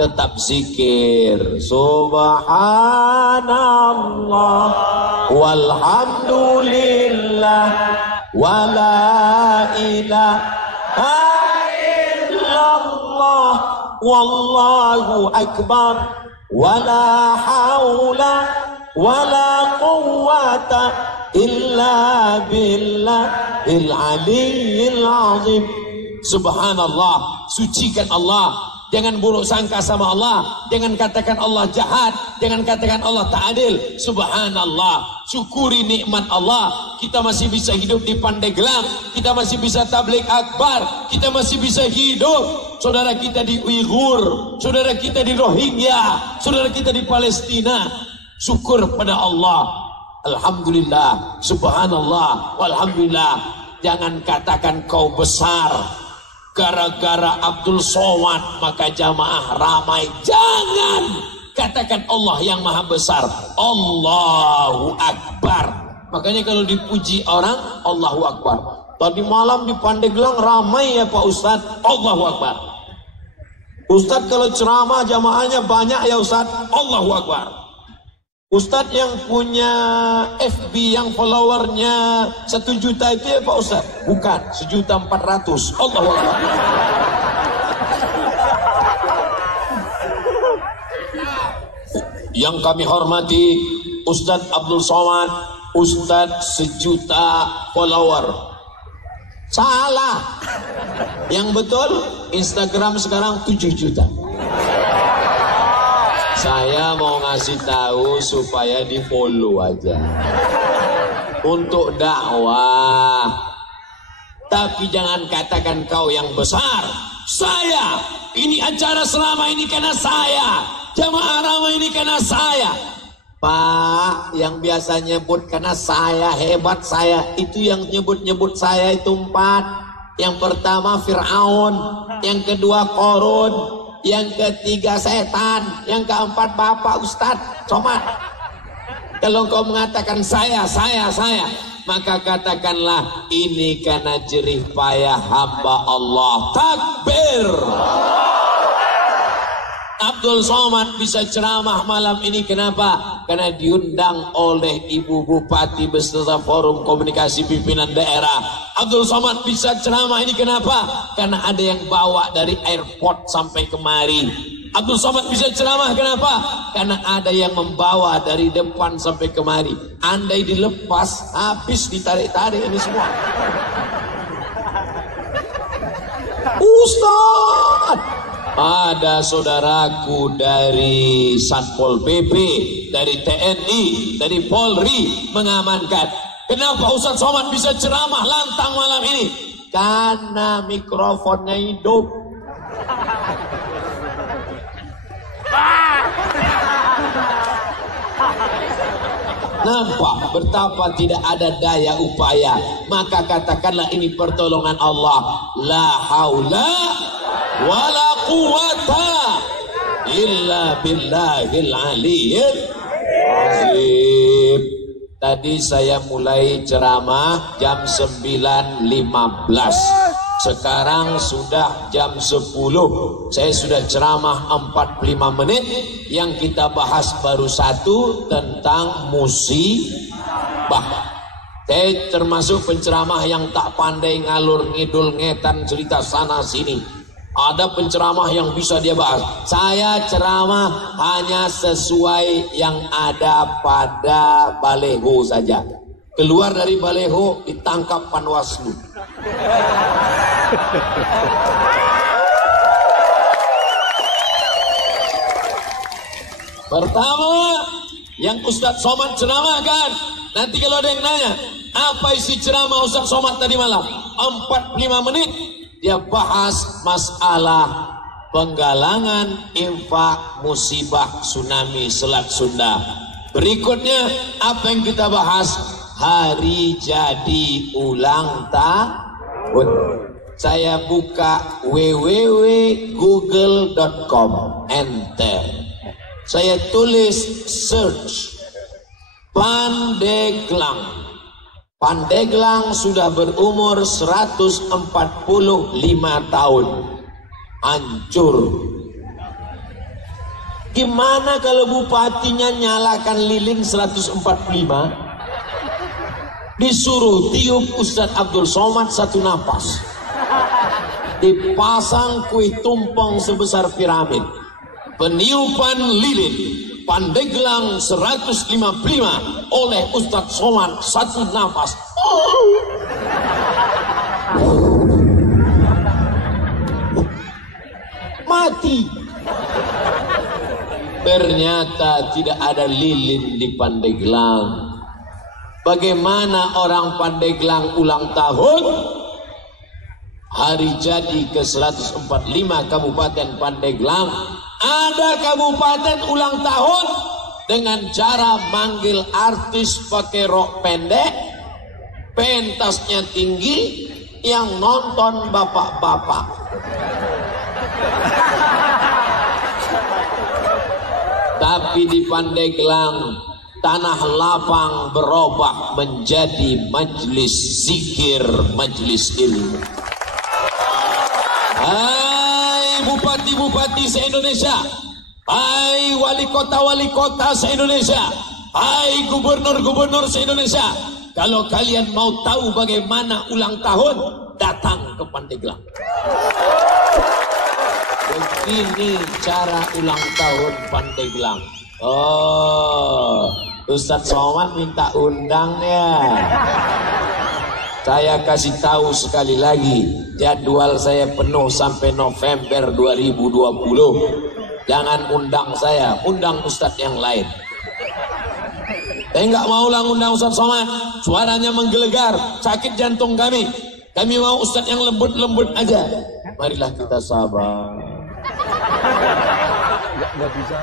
tetap zikir. Subhanallah, walhamdulillah, wala ilaha illallah, wallahu akbar. Wala haula wala quwwata illa billahil aliyyil azim. Subhanallah, sucikan Allah. Jangan buruk sangka sama Allah. Jangan katakan Allah jahat. Jangan katakan Allah tak adil. Subhanallah, syukuri nikmat Allah. Kita masih bisa hidup di Pandeglang. Kita masih bisa tabligh akbar. Kita masih bisa hidup. Saudara kita di Uighur, saudara kita di Rohingya, saudara kita di Palestina. Syukur pada Allah. Alhamdulillah, subhanallah, walhamdulillah. Jangan katakan kau besar gara-gara Abdul Somad maka jamaah ramai. Jangan katakan Allah yang maha besar. Allahu Akbar. Makanya kalau dipuji orang, Allahu Akbar. Tadi malam di Pandeglang ramai ya Pak Ustadz. Allahu Akbar. Ustadz kalau ceramah jamaahnya banyak ya Ustadz. Allahu Akbar. Ustadz yang punya FB yang followernya 1 juta itu ya Pak Ustadz? Bukan, 1.400.000. Allahu Akbar. Yang kami hormati Ustadz Abdul Somad, Ustadz 1 juta follower. Salah. Yang betul Instagram sekarang 7 juta. Saya mau ngasih tahu supaya di follow aja untuk dakwah. Tapi jangan katakan kau yang besar. Saya, ini acara selama ini karena saya, jamaah ramai ini karena saya. Pak, yang biasa nyebut karena saya hebat saya, itu yang nyebut-nyebut saya itu 4. Yang pertama Fir'aun, yang kedua Korun, yang ketiga setan, yang keempat Bapak Ustadz Somad. Kalau kau mengatakan saya, maka katakanlah ini karena jerih payah hamba Allah. Takbir. Abdul Somad bisa ceramah malam ini kenapa? Karena diundang oleh Ibu Bupati beserta Forum Komunikasi Pimpinan Daerah. Abdul Somad bisa ceramah ini kenapa? Karena ada yang bawa dari airport sampai kemari. Abdul Somad bisa ceramah kenapa? Karena ada yang membawa dari depan sampai kemari. Andai dilepas, habis ditarik-tarik ini semua. Ustaz, ada saudaraku dari Satpol PP, dari TNI, dari Polri mengamankan. Kenapa Ustaz Somad bisa ceramah lantang malam ini? Karena mikrofonnya hidup. Nampak betapa tidak ada daya upaya. Maka katakanlah ini pertolongan Allah. La haula wala quwata illa billahil aliyyil azim. Tadi saya mulai ceramah jam 9.15. Sekarang sudah jam 10. Saya sudah ceramah 45 menit. Yang kita bahas baru satu tentang musibah. Saya termasuk penceramah yang tak pandai ngalur ngidul ngetan cerita sana sini. Ada penceramah yang bisa dia bahas. Saya ceramah hanya sesuai yang ada pada baleho saja. Keluar dari baleho ditangkap Panwaslu. Pertama, yang Ustadz Somad ceramahkan. Nanti kalau ada yang nanya, apa isi ceramah Ustadz Somad tadi malam? 45 menit dia bahas masalah penggalangan infak musibah tsunami Selat Sunda. Berikutnya apa yang kita bahas? Hari jadi ulang tahun. Saya buka www.google.com, enter. Saya tulis search Pandeglang. Pandeglang sudah berumur 145 tahun. Hancur. Gimana kalau bupatinya nyalakan lilin 145? Disuruh tiup Ustadz Abdul Somad satu napas. Dipasang kuih tumpeng sebesar piramid. Peniupan lilin Pandeglang 155 oleh Ustadz Somad satu napas. Mati. Ternyata tidak ada lilin di Pandeglang. Bagaimana orang Pandeglang ulang tahun? Hari jadi ke-145 Kabupaten Pandeglang. Ada kabupaten ulang tahun dengan cara manggil artis pakai rok pendek, pentasnya tinggi, yang nonton bapak-bapak. Tapi di Pandeglang tanah lapang berubah menjadi majelis zikir, majelis ilmu. Hai bupati-bupati se-Indonesia, hai wali kota se-Indonesia, hai gubernur-gubernur se-Indonesia, kalau kalian mau tahu bagaimana ulang tahun, datang ke Pandeglang. Begini cara ulang tahun Pandeglang. Oh, Ustadz Somad minta undang ya. Saya kasih tahu sekali lagi, jadwal saya penuh sampai November 2020. Jangan undang saya, undang Ustadz yang lain. Saya nggak mau undang Ustadz Somad, suaranya menggelegar, sakit jantung kami. Kami mau Ustadz yang lembut-lembut aja. Marilah kita sabar. Nggak bisa.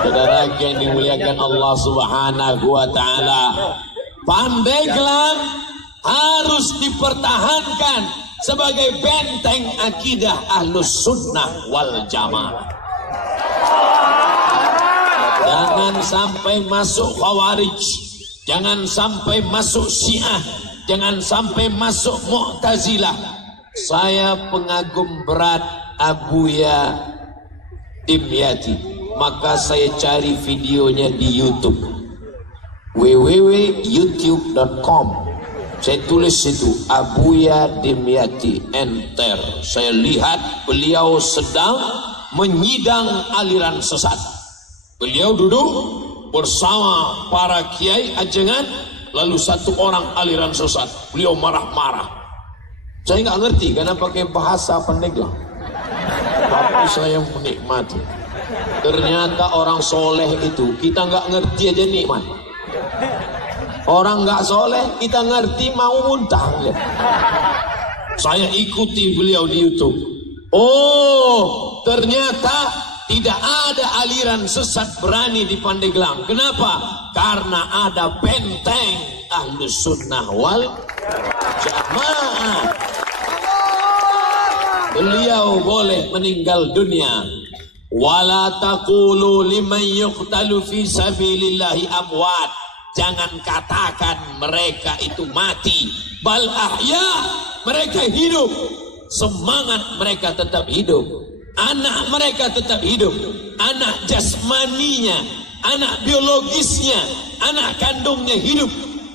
Saudara yang dimuliakan Allah Subhanahu wa Ta'ala, Pandeglang harus dipertahankan sebagai benteng akidah Ahlus Sunnah wal Jamaah. Jangan sampai masuk Khawarij, jangan sampai masuk Syiah, jangan sampai masuk Mu'tazilah. Saya pengagum berat Abuya Dimyati. Maka saya cari videonya di YouTube, www.youtube.com. Saya tulis situ Abuya Dimyati, enter. Saya lihat beliau sedang menyidang aliran sesat. Beliau duduk bersama para kiai ajengan, lalu satu orang aliran sesat. Beliau marah-marah. Saya nggak ngerti karena pakai bahasa Pandeglang, tapi saya menikmati. Ternyata orang soleh itu kita nggak ngerti aja nikmat. Orang nggak soleh kita ngerti mau muntah. Saya ikuti beliau di YouTube. Oh, ternyata Tidak ada aliran sesat berani di Pandeglang. Kenapa? Karena ada benteng Ahlus Sunnah wal Jamaah. Beliau boleh meninggal dunia. Wala taqulu liman yuqtalu fi sabilillahi amwat. Jangan katakan mereka itu mati. Bal ahya, mereka hidup. Semangat mereka tetap hidup. Anak mereka tetap hidup, anak jasmaninya, anak biologisnya, anak kandungnya hidup,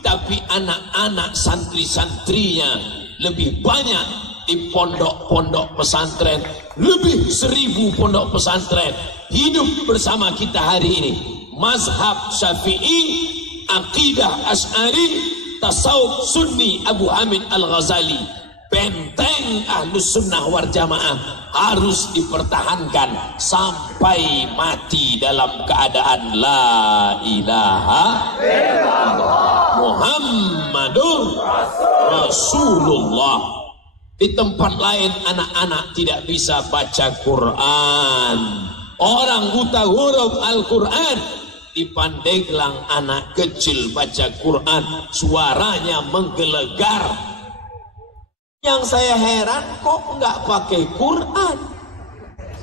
tapi anak-anak santri-santrinya lebih banyak di pondok-pondok pesantren, lebih 1000 pondok pesantren hidup bersama kita hari ini. Mazhab Syafi'i, akidah Asy'ari, tasawuf Sunni Abu Hamid Al-Ghazali. Benteng Ahlus Sunnah wal Jamaah harus dipertahankan sampai mati dalam keadaan la ilaha illallah Muhammadur Rasulullah. Di tempat lain anak-anak tidak bisa baca Quran, orang buta huruf Al-Quran. Di Pandeglang anak kecil baca Quran, suaranya menggelegar. Yang saya heran kok nggak pakai Quran,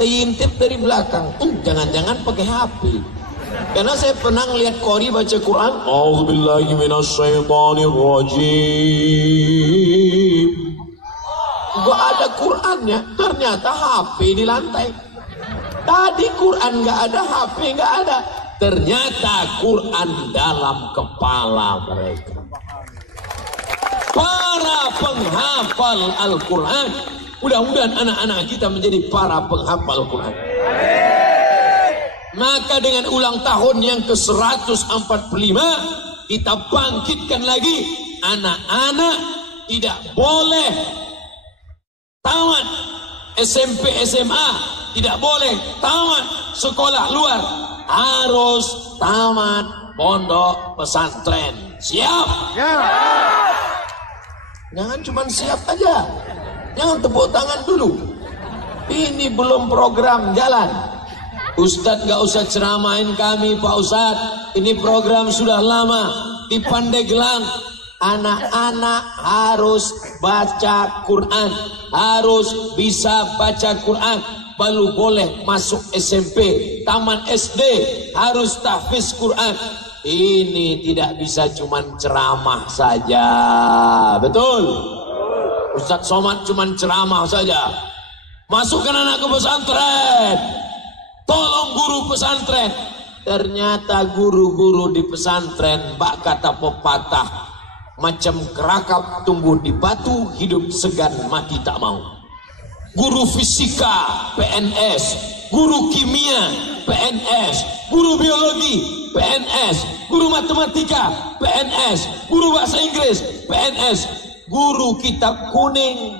intip dari belakang. Jangan-jangan pakai HP. Karena saya pernah lihat Qori baca Quran, A'udzubillahi minasyaitonirrajim. Gak ada Qurannya, ternyata HP di lantai. Tadi Quran nggak ada, HP nggak ada. Ternyata Quran dalam kepala mereka. Para penghafal Al-Quran. Mudah-mudahan anak-anak kita menjadi para penghafal Al-Quran. Maka dengan ulang tahun yang ke-145 kita bangkitkan lagi. Anak-anak tidak boleh tamat SMP SMA, tidak boleh tamat sekolah luar, harus tamat pondok pesantren. Siap? Ya. Jangan cuma siap aja, jangan tepuk tangan dulu. Ini belum program jalan. Ustadz gak usah ceramain kami Pak Ustadz. Ini program sudah lama. Di Pandeglang anak-anak harus baca Quran, harus bisa baca Quran. Baru boleh masuk SMP, taman SD harus tahfiz Quran. Ini tidak bisa cuman ceramah saja. Betul? Ustadz Somad cuman ceramah saja. Masukkan anak ke pesantren, tolong guru pesantren. Ternyata guru-guru di pesantren bak kata pepatah, macam kerakap tumbuh di batu, hidup segan mati tak mau. Guru fisika PNS, guru kimia PNS, guru biologi PNS, guru matematika PNS, guru bahasa Inggris PNS, guru kitab kuning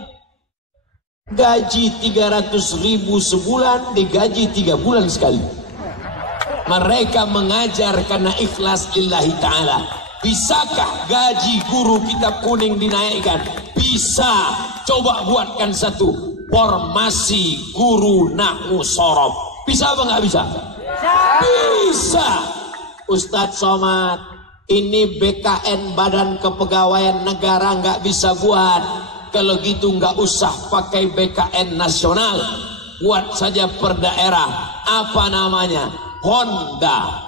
gaji 300.000 sebulan, digaji 3 bulan sekali. Mereka mengajar karena ikhlas lillahi ta'ala. Bisakah gaji guru kitab kuning dinaikkan? Bisa. Coba buatkan satu formasi guru nahwu sorof. Bisa apa nggak bisa? Bisa. Ustadz Somad, ini BKN Badan Kepegawaian Negara nggak bisa buat. Kalau gitu nggak usah pakai BKN nasional, buat saja per daerah. Apa namanya? Honda.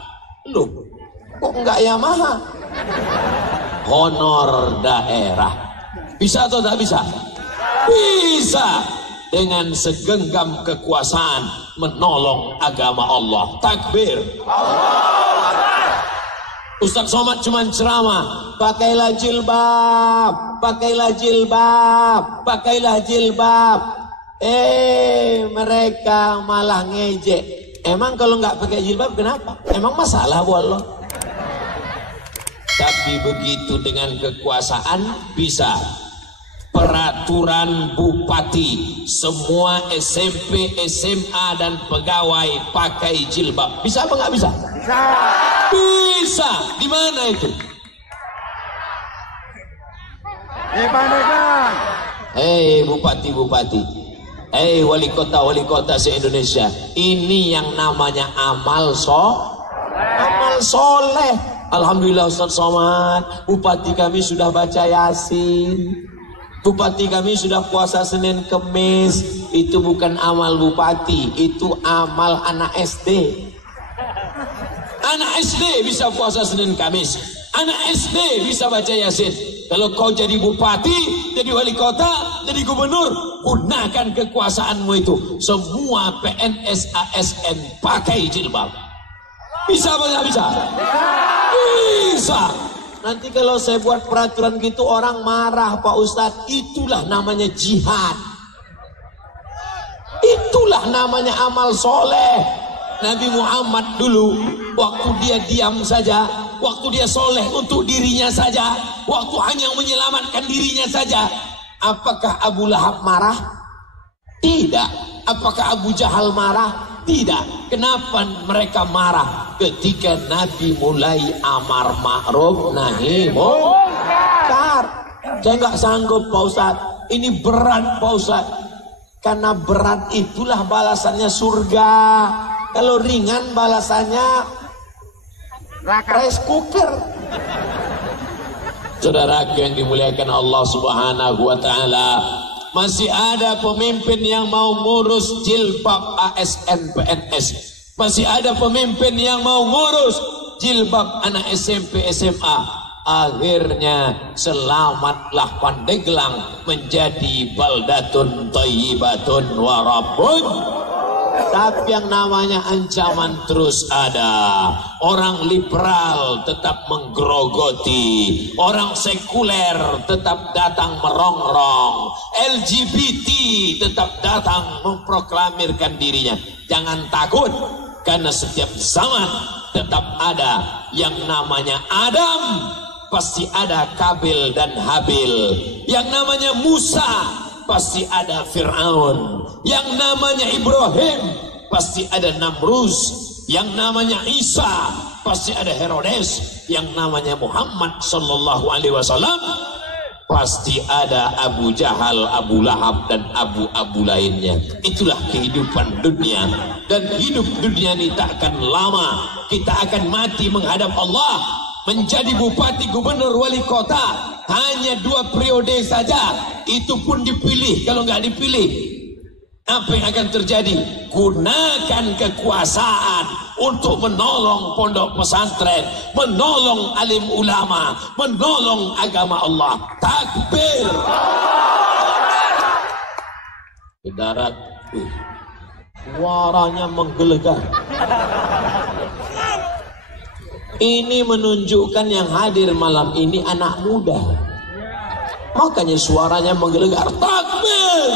Loh, kok nggak Yamaha? Honor daerah. Bisa atau tak bisa? Bisa. Dengan segenggam kekuasaan menolong agama Allah. Takbir. Ustadz Somad cuma ceramah, pakailah jilbab, pakailah jilbab, pakailah jilbab. Mereka malah ngejek. Emang kalau nggak pakai jilbab kenapa? Emang masalah buat lo? Tapi begitu dengan kekuasaan bisa. Peraturan bupati, semua SMP, SMA dan pegawai pakai jilbab. Bisa apa nggak bisa? Bisa. Bisa. Di mana itu? Di Pandeglang. Hei bupati-bupati, Wali kota se-Indonesia, ini yang namanya amal soleh. Alhamdulillah Ustaz Somad, bupati kami sudah baca Yasin, bupati kami sudah puasa Senin Kemis. Itu bukan amal bupati, itu amal anak SD. Anak SD bisa puasa Senin Kamis, anak SD bisa baca Yasin. Kalau kau jadi bupati, jadi wali kota, jadi gubernur, gunakan kekuasaanmu itu. Semua PNS ASN pakai jilbab. Bisa apa nggak bisa? Bisa. Nanti kalau saya buat peraturan gitu orang marah Pak Ustadz. Itulah namanya jihad. Itulah namanya amal soleh. Nabi Muhammad dulu, waktu dia diam saja, waktu dia soleh untuk dirinya saja, waktu hanya menyelamatkan dirinya saja, apakah Abu Lahab marah? Tidak. Apakah Abu Jahal marah? Tidak. Kenapa mereka marah? Ketika Nabi mulai amar ma'ruf nahi munkar. Saya nggak sanggup Pak Ustadz, ini berat Pak Ustadz. Karena berat itulah balasannya surga. Kalau ringan balasannya rice cooker. Saudara yang dimuliakan Allah Subhanahu wa taala, masih ada pemimpin yang mau ngurus jilbab ASN PNS. Masih ada pemimpin yang mau ngurus jilbab anak SMP SMA. Akhirnya selamatlah Pandeglang menjadi baldatun thayyibatun wa rabbun. Tapi yang namanya ancaman terus ada. Orang liberal tetap menggerogoti, orang sekuler tetap datang merongrong, LGBT tetap datang memproklamirkan dirinya. Jangan takut, karena setiap zaman tetap ada yang namanya Adam, pasti ada Kabil dan Habil. Yang namanya Musa, pasti ada Fir'aun. Yang namanya Ibrahim, pasti ada Namrus. Yang namanya Isa, pasti ada Herodes. Yang namanya Muhammad sallallahu alaihi wasallam, pasti ada Abu Jahal, Abu Lahab, dan abu-abu lainnya. Itulah kehidupan dunia. Dan hidup dunia ini tak akan lama. Kita akan mati menghadap Allah. Menjadi bupati, gubernur, wali kota hanya 2 periode saja. Itu pun dipilih. Kalau nggak dipilih, apa yang akan terjadi? Gunakan kekuasaan untuk menolong pondok pesantren, menolong alim ulama, menolong agama Allah. Takbir. Di darat, suaranya menggelegar. Ini menunjukkan yang hadir malam ini anak muda. Makanya suaranya menggelegar. Takbir.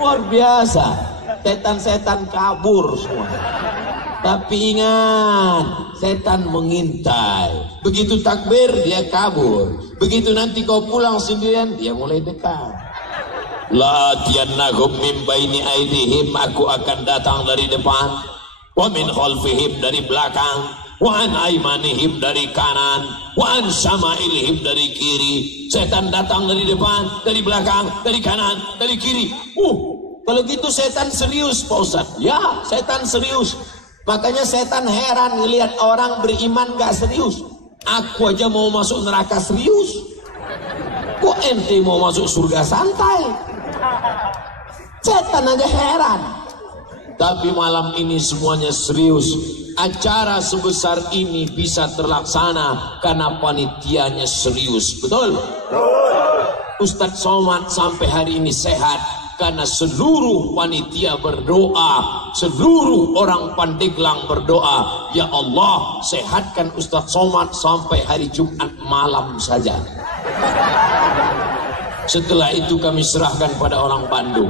Luar biasa. Setan-setan kabur semua. Tapi ingat, setan mengintai. Begitu takbir, dia kabur. Begitu nanti kau pulang sendirian, dia mulai dekat. La tiyannahum min baini aidihim, aku akan datang dari depan, wa min khalfihim dari belakang, wa an aimanihim dari kanan, wa an syama'ilihim dari kiri. Setan datang dari depan, dari belakang, dari kanan, dari kiri. Kalau gitu setan serius Pak Ustadz. Ya, setan serius. Makanya setan heran ngelihat orang beriman gak serius. Aku aja mau masuk neraka serius, kok ente mau masuk surga santai? Setan aja heran. Tapi malam ini semuanya serius. Acara sebesar ini bisa terlaksana karena panitianya serius. Betul? Ustadz Somad sampai hari ini sehat karena seluruh panitia berdoa, seluruh orang Pandeglang berdoa, ya Allah sehatkan Ustadz Somad sampai hari Jumat malam saja. Setelah itu kami serahkan pada orang Bandung.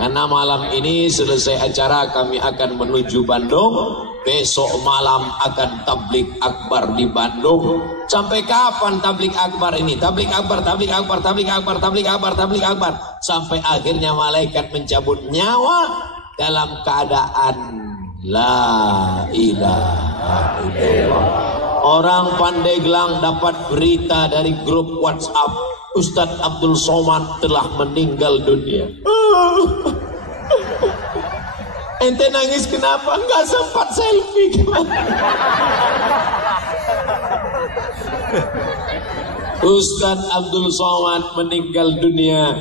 Karena malam ini selesai acara kami akan menuju Bandung. Besok malam akan tablik akbar di Bandung. Sampai kapan tablik akbar ini? Tablik akbar, tablik akbar, tablik akbar, tablik akbar, tablik akbar. Sampai akhirnya malaikat mencabut nyawa dalam keadaan la ilaha illallah. Orang Pandeglang dapat berita dari grup WhatsApp, Ustadz Abdul Somad telah meninggal dunia. Ente nangis kenapa? Enggak sempat selfie. Ustadz Abdul Somad meninggal dunia,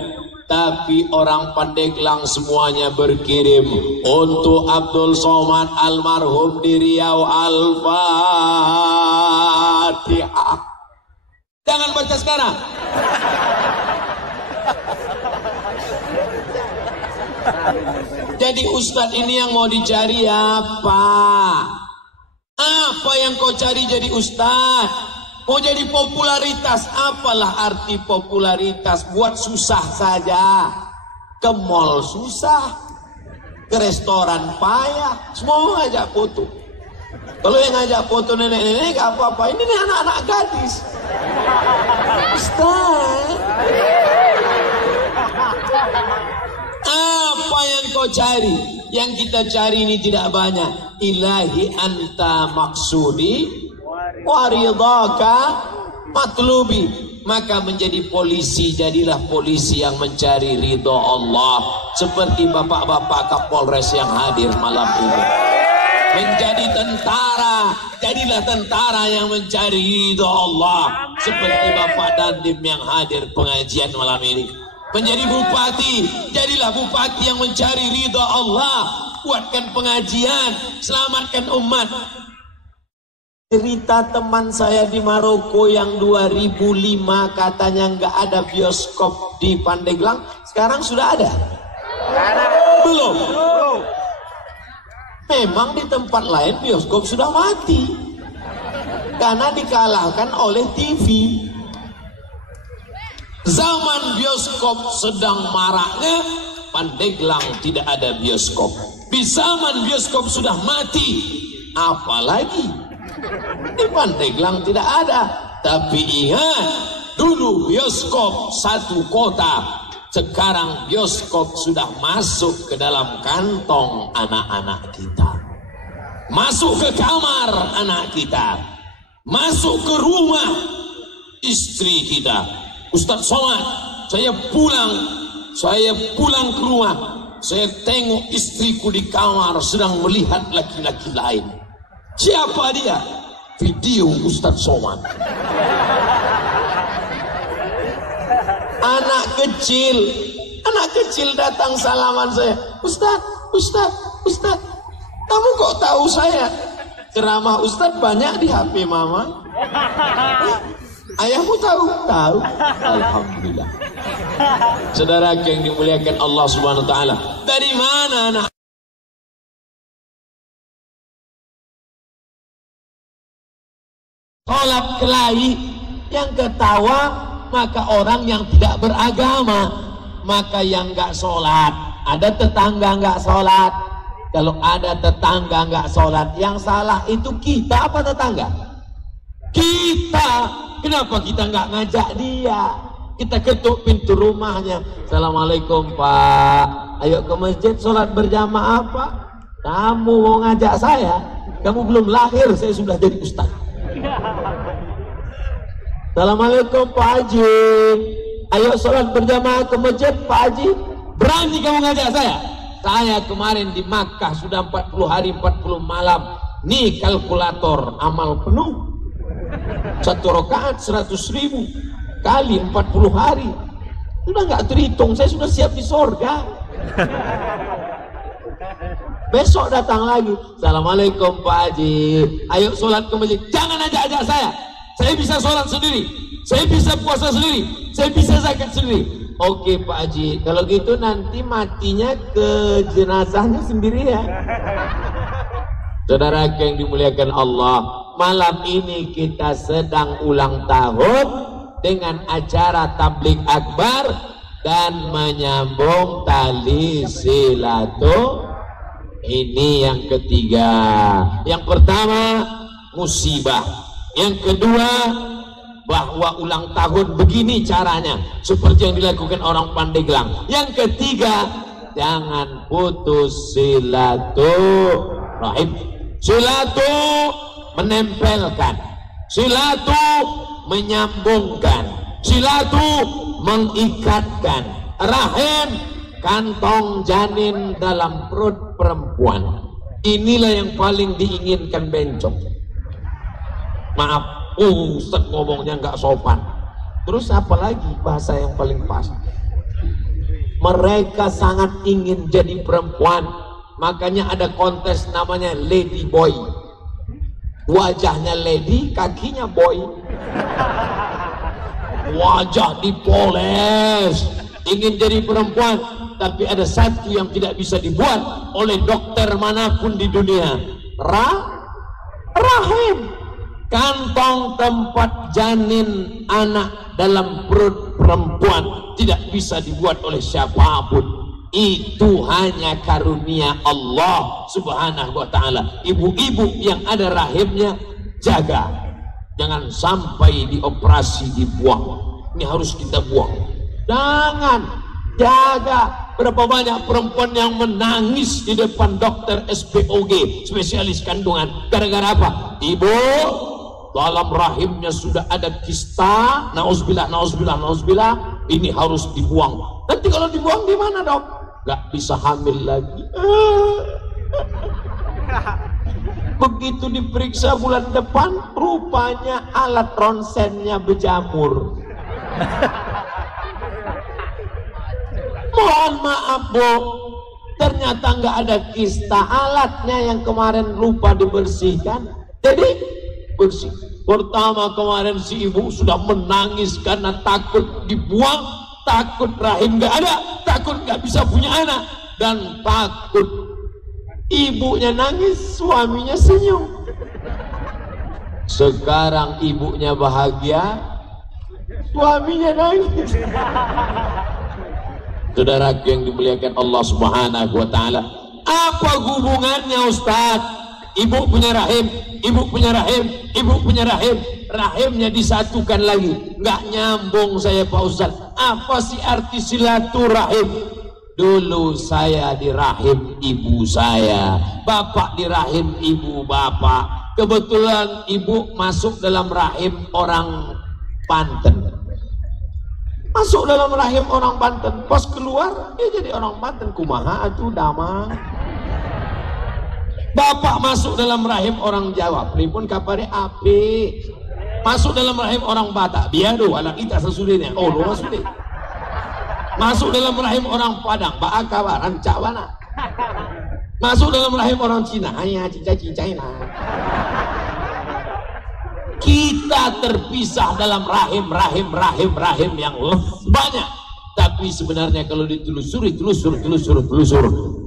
tapi orang Pandeglang semuanya berkirim untuk Abdul Somad almarhum di Riau Al-Fatihah. Jangan baca sekarang. Jadi Ustadz ini yang mau dicari apa? Apa yang kau cari jadi Ustadz? Mau jadi popularitas? Apalah arti popularitas? Buat susah saja. Ke mall susah, ke restoran payah, semua ngajak foto. Kalau yang ngajak foto nenek-nenek gak apa-apa, ini nih anak-anak gadis. Ustaz, apa yang kau cari? Yang kita cari ini tidak banyak. Ilahi anta maksudi waridaka matlubi. Maka menjadi polisi, jadilah polisi yang mencari ridho Allah, seperti bapak-bapak Kapolres yang hadir malam ini. Menjadi tentara, jadilah tentara yang mencari ridho Allah, seperti Bapak Dandim yang hadir pengajian malam ini. Menjadi bupati, jadilah bupati yang mencari ridho Allah, kuatkan pengajian, selamatkan umat. Cerita teman saya di Maroko yang 2005 katanya nggak ada bioskop di Pandeglang, sekarang sudah ada? Belum. Memang di tempat lain bioskop sudah mati karena dikalahkan oleh TV. Zaman bioskop sedang maraknya, Pandeglang tidak ada bioskop. Di zaman bioskop sudah mati, apalagi di Pandeglang tidak ada. Tapi ingat, dulu bioskop satu kota, sekarang bioskop sudah masuk ke dalam kantong anak-anak kita, masuk ke kamar anak kita, masuk ke rumah istri kita. Ustadz Somad, saya pulang ke rumah, saya tengok istriku di kamar sedang melihat laki-laki lain. Siapa dia? Video Ustadz Somad. Anak kecil datang salaman saya. Ustadz, kamu kok tahu saya? Ceramah Ustadz banyak di HP mama. Ayahmu tahu? Tahu. Alhamdulillah. Saudara yang dimuliakan Allah Subhanahu wa taala. Dari mana anak sholat kelahi yang ketawa? Maka orang yang tidak beragama. Maka yang nggak sholat, ada tetangga nggak sholat. Kalau ada tetangga nggak sholat, yang salah itu kita apa tetangga? Kita. Kenapa kita nggak ngajak dia? Kita ketuk pintu rumahnya. Assalamualaikum Pak, ayo ke masjid sholat berjamaah Pak. Kamu mau ngajak saya? Kamu belum lahir, saya sudah jadi ustaz. Assalamualaikum Pak Haji, ayo sholat berjamaah ke masjid Pak Haji. Berani kamu ngajak saya? Saya kemarin di Makkah sudah 40 hari 40 malam. Nih kalkulator amal penuh. 1 rakaat 100.000 kali 40 hari. Sudah nggak terhitung, saya sudah siap di sorga. Besok datang lagi. Assalamualaikum Pak Haji, ayo sholat ke masjid. Jangan ajak-ajak saya. Saya bisa sholat sendiri, saya bisa puasa sendiri, saya bisa zakat sendiri. Oke Pak Haji, kalau gitu nanti matinya ke jenazahnya sendiri ya. Saudara yang dimuliakan Allah, malam ini kita sedang ulang tahun dengan acara tabligh akbar dan menyambung tali silaturahmi. Ini yang ketiga. Yang pertama musibah, yang kedua bahwa ulang tahun begini caranya, seperti yang dilakukan orang Pandeglang. Yang ketiga, jangan putus silaturahim. Silatu menempelkan. Silatu menyambungkan, silatu mengikatkan, rahim kantong janin dalam perut perempuan. Inilah yang paling diinginkan bencong. Maaf, Ustaz ngomongnya nggak sopan. Terus apa lagi bahasa yang paling pas? Mereka sangat ingin jadi perempuan, makanya ada kontes namanya Lady Boy. Wajahnya lady, kakinya boy. Wajah dipoles, ingin jadi perempuan, tapi ada satu yang tidak bisa dibuat oleh dokter manapun di dunia. Rahim, kantong tempat janin anak dalam perut perempuan, tidak bisa dibuat oleh siapapun. Itu hanya karunia Allah subhanahu wa ta'ala. Ibu-ibu yang ada rahimnya, jaga, jangan sampai dioperasi dibuang. Ini harus kita buang. Jangan, jaga. Berapa banyak perempuan yang menangis di depan dokter SPOG, spesialis kandungan, gara-gara apa? Ibu dalam rahimnya sudah ada kista, nauzubillah, nauzubillah, nauzubillah, ini harus dibuang. Nanti kalau dibuang di mana, dok? Gak bisa hamil lagi. Begitu diperiksa bulan depan, rupanya alat ronsennya berjamur. Mohon maaf, Bu, ternyata nggak ada kista, alatnya yang kemarin lupa dibersihkan, jadi bersih. Pertama kemarin si ibu sudah menangis karena takut dibuang, takut rahim nggak ada, takut nggak bisa punya anak, dan takut ibunya nangis, suaminya senyum. Sekarang ibunya bahagia, suaminya nangis. Saudaraku yang dimuliakan Allah subhanahu wa ta'ala, apa hubungannya Ustaz? Ibu punya rahim, ibu punya rahim, ibu punya rahim, rahimnya disatukan lagi, nggak nyambung saya Pak Ustaz. Apa sih arti silaturahim? Dulu saya di rahim ibu saya, bapak di rahim ibu bapak. Kebetulan ibu masuk dalam rahim orang Banten, masuk dalam rahim orang Banten, pas keluar dia jadi orang Banten. Kumaha atuh damang. Bapak masuk dalam rahim orang Jawa, pripun kapare api. Masuk dalam rahim orang Batak, biado anak kita sesudahnya. Oh, lo sudah. Masuk dalam rahim orang Padang, Baaka rancak mana. Masuk dalam rahim orang Cina, hanya cincai-cincai nah. Kita terpisah dalam rahim yang banyak. Tapi sebenarnya kalau ditelusuri, telusur,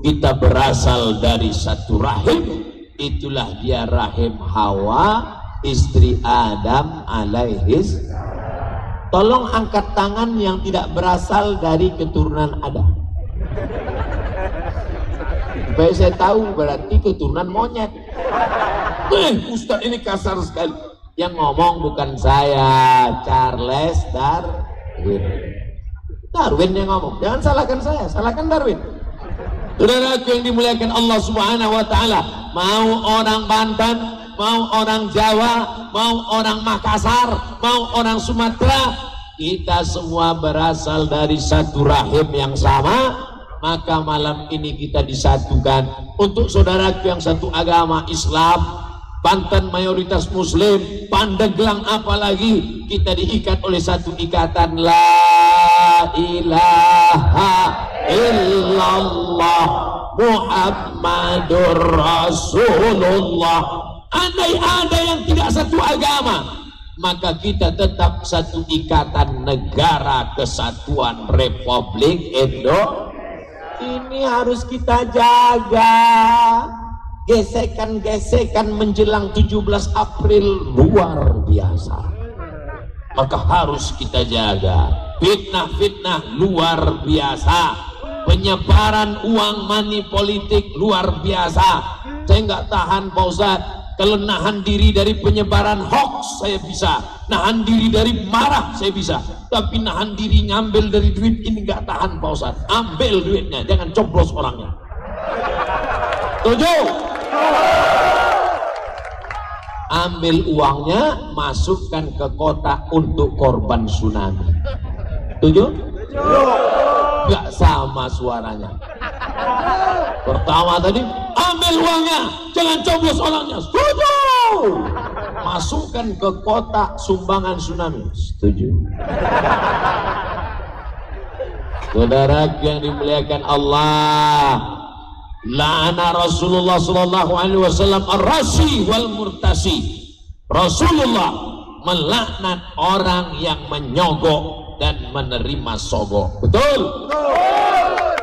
kita berasal dari satu rahim. Itulah dia rahim Hawa, istri Adam alaihis. Tolong angkat tangan yang tidak berasal dari keturunan Adam, supaya saya tahu berarti keturunan monyet. Ustaz ini kasar sekali. Yang ngomong bukan saya, Charles Darwin. Darwin yang ngomong, jangan salahkan saya, salahkan Darwin. Saudaraku yang dimuliakan Allah subhanahu wa ta'ala, mau orang Banten, mau orang Jawa, mau orang Makassar, mau orang Sumatera, kita semua berasal dari satu rahim yang sama. Maka malam ini kita disatukan. Untuk saudaraku yang satu agama Islam, Banten mayoritas Muslim, Pandeglang apalagi, kita diikat oleh satu ikatan, la ilaha illallah Muhammadur Rasulullah. Andai ada yang tidak satu agama, maka kita tetap satu ikatan Negara Kesatuan Republik Indonesia. Ini harus kita jaga. Gesekan-gesekan menjelang 17 April luar biasa, maka harus kita jaga. Fitnah-fitnah luar biasa, penyebaran uang money politik luar biasa. Saya nggak tahan Pak Ustaz. Kalau nahan diri dari penyebaran hoax saya bisa, nahan diri dari marah saya bisa, tapi nahan diri ngambil dari duit ini nggak tahan Pak Ustaz. Ambil duitnya, jangan coblos orangnya. Tujuh. ambil uangnya, masukkan ke kotak untuk korban tsunami. Setuju? Gak sama suaranya. Pertama tadi, ambil uangnya, jangan coblos orangnya. Setuju. Masukkan ke kotak sumbangan tsunami. Setuju. Saudara yang dimuliakan Allah, la'ana Rasulullah sallallahu alaihi wasallam ar-rashi wal murtasi. Rasulullah melaknat orang yang menyogok dan menerima sogok. Betul?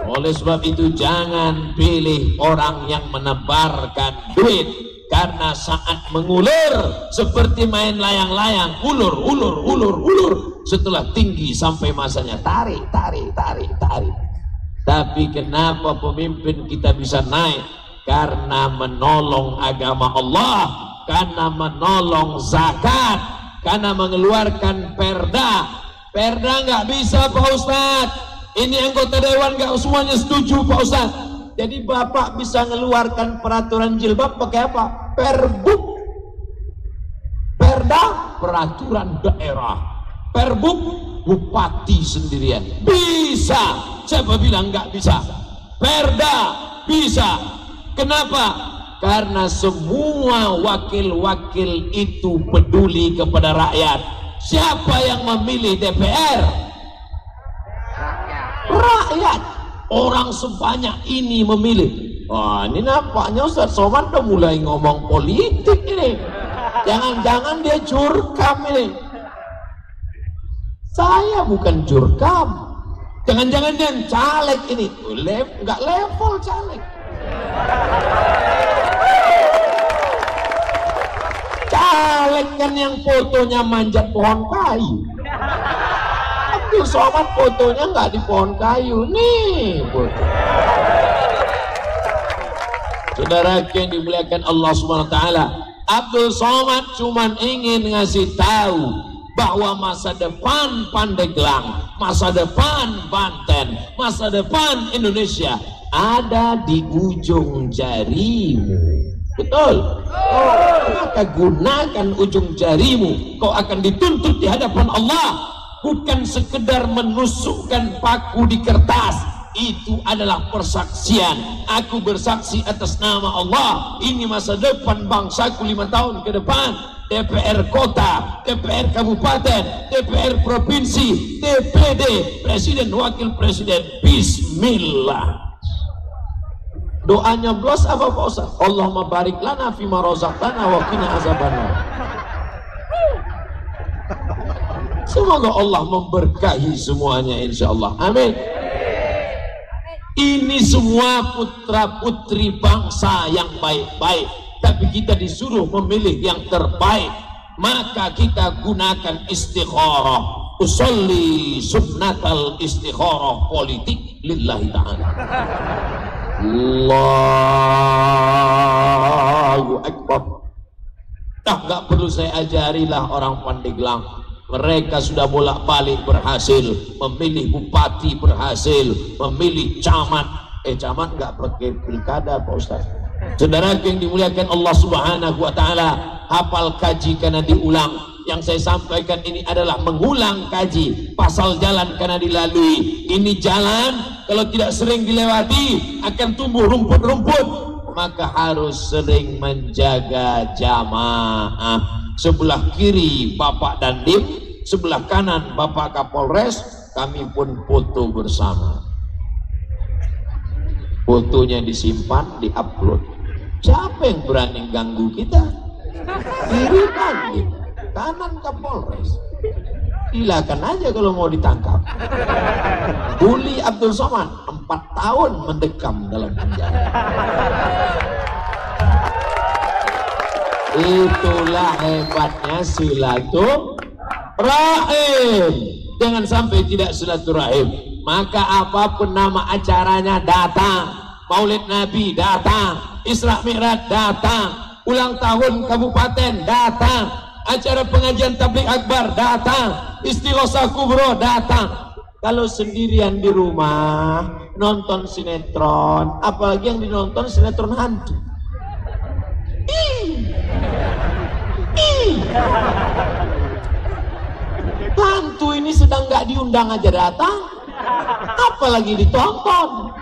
Oleh sebab itu jangan pilih orang yang menebarkan duit, karena saat mengulur seperti main layang-layang, ulur, setelah tinggi sampai masanya tarik. Tapi kenapa pemimpin kita bisa naik? Karena menolong agama Allah, karena menolong zakat, karena mengeluarkan perda. Perda nggak bisa Pak Ustadz, ini anggota dewan nggak semuanya setuju Pak Ustadz. Jadi Bapak bisa mengeluarkan peraturan jilbab pakai apa? Perbuk. Perda, peraturan daerah. Perbuk, bupati sendirian. Bisa. Siapa bilang nggak bisa? Perda bisa. Kenapa? Karena semua wakil-wakil itu peduli kepada rakyat. Siapa yang memilih DPR? Rakyat. Orang sebanyak ini memilih. Wah, ini nampaknya Ustaz Somad udah mulai ngomong politik ini. Jangan-jangan dia jurkam ini. Saya bukan jurkam. Jangan-jangan dia caleg ini. Nggak level caleg. Caleg kan yang fotonya manjat pohon kayu. Abdul Somad fotonya nggak di pohon kayu. Nih foto. Saudara yang dimuliakan Allah Subhanahu wa taala, Abdul Somad cuman ingin ngasih tahu bahwa masa depan Pandeglang, masa depan Banten, masa depan Indonesia ada di ujung jarimu. Betul? Maka gunakan ujung jarimu. Kau akan dituntut di hadapan Allah. Bukan sekedar menusukkan paku di kertas. Itu adalah persaksian. Aku bersaksi atas nama Allah. Ini masa depan bangsaku 5 tahun ke depan. DPR kota, DPR kabupaten, DPR provinsi, DPD, presiden, wakil presiden. Bismillah. Doanya blos apa Pak Ustaz? Allahumma barik lana fima razaqtana wa qina azabannar. Semoga Allah memberkahi semuanya insyaallah. Amin. Ini semua putra putri bangsa yang baik-baik, tapi kita disuruh memilih yang terbaik. Maka kita gunakan istikharah. Usolli sunnatal istikharah politik lillahi ta'ala. Allahu Akbar. Nggak perlu saya ajarilah orang Pandeglang. Mereka sudah bolak-balik berhasil memilih bupati, berhasil memilih camat. Camat nggak pakai pilkada Pak Ustaz. Saudara yang dimuliakan Allah Subhanahu wa taala, hafal kaji karena diulang. Yang saya sampaikan ini adalah mengulang kaji. Pasal jalan karena dilalui. Ini jalan kalau tidak sering dilewati akan tumbuh rumput-rumput. Maka harus sering menjaga jamaah. Sebelah kiri Bapak Dandim, sebelah kanan Bapak Kapolres. Kami pun foto bersama. Fotonya disimpan, diupload. Siapa yang berani ganggu kita? Kiri Dandim, kanan Kapolres. Silakan aja kalau mau ditangkap. Bully Abdul Somad 4 tahun mendekam dalam penjara. Itulah hebatnya silaturahim. Jangan sampai tidak silaturahim. Maka apapun nama acaranya datang. Maulid Nabi datang, Isra Mi'raj datang, ulang tahun kabupaten datang, acara pengajian tabligh akbar datang, Istighosah Kubro datang. Kalau sendirian di rumah nonton sinetron, apalagi yang dinonton sinetron hantu. Hantu ini sedang nggak diundang aja datang, apalagi ditonton.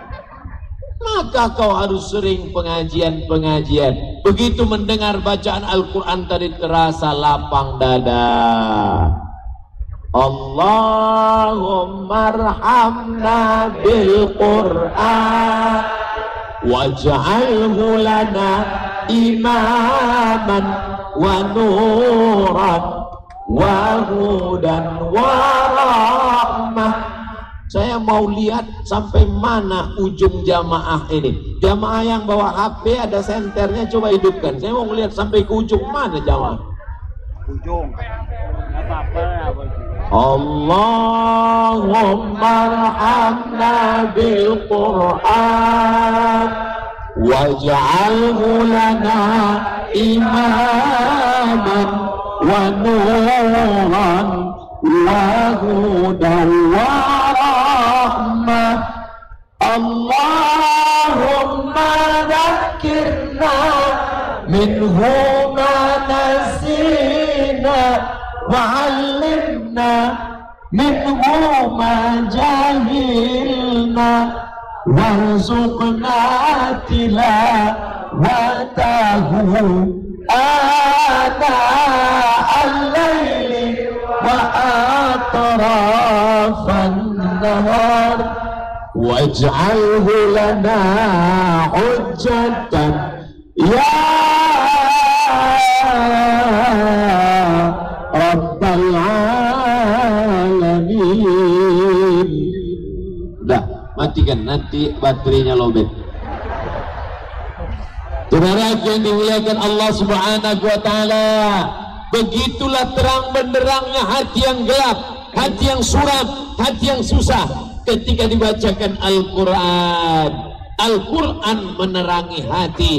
Maka kau harus sering pengajian. Begitu mendengar bacaan Al-Quran tadi terasa lapang dada. Allahumma arhamna bil Qur'an waj'alhu lana imaman wa nuran wa hudan wa rahmah. Saya mau lihat sampai mana ujung jamaah ini. Jamaah yang bawa HP ada senternya, coba hidupkan. Saya mau lihat sampai ke ujung mana jamaah. Ujung. Allahumma arhamna bil Qur'an waj'alhu lana imaman wa nuran wa hudan wa rahmah. Allahumma dhakkirna minhu ma nasina wa'allimna minhu ma jahilna warzuqna tilawatahu ana al-layli wa atrafan nahar waj'alhu lana hujjatan ya Rabbal Alamin. Dah, matikan, nanti baterainya lobet. Saudara yang dimuliakan Allah Subhanahu wa Ta'ala, begitulah terang benderangnya hati yang gelap, hati yang suram, hati yang susah ketika dibacakan Al-Quran. Al-Quran menerangi hati.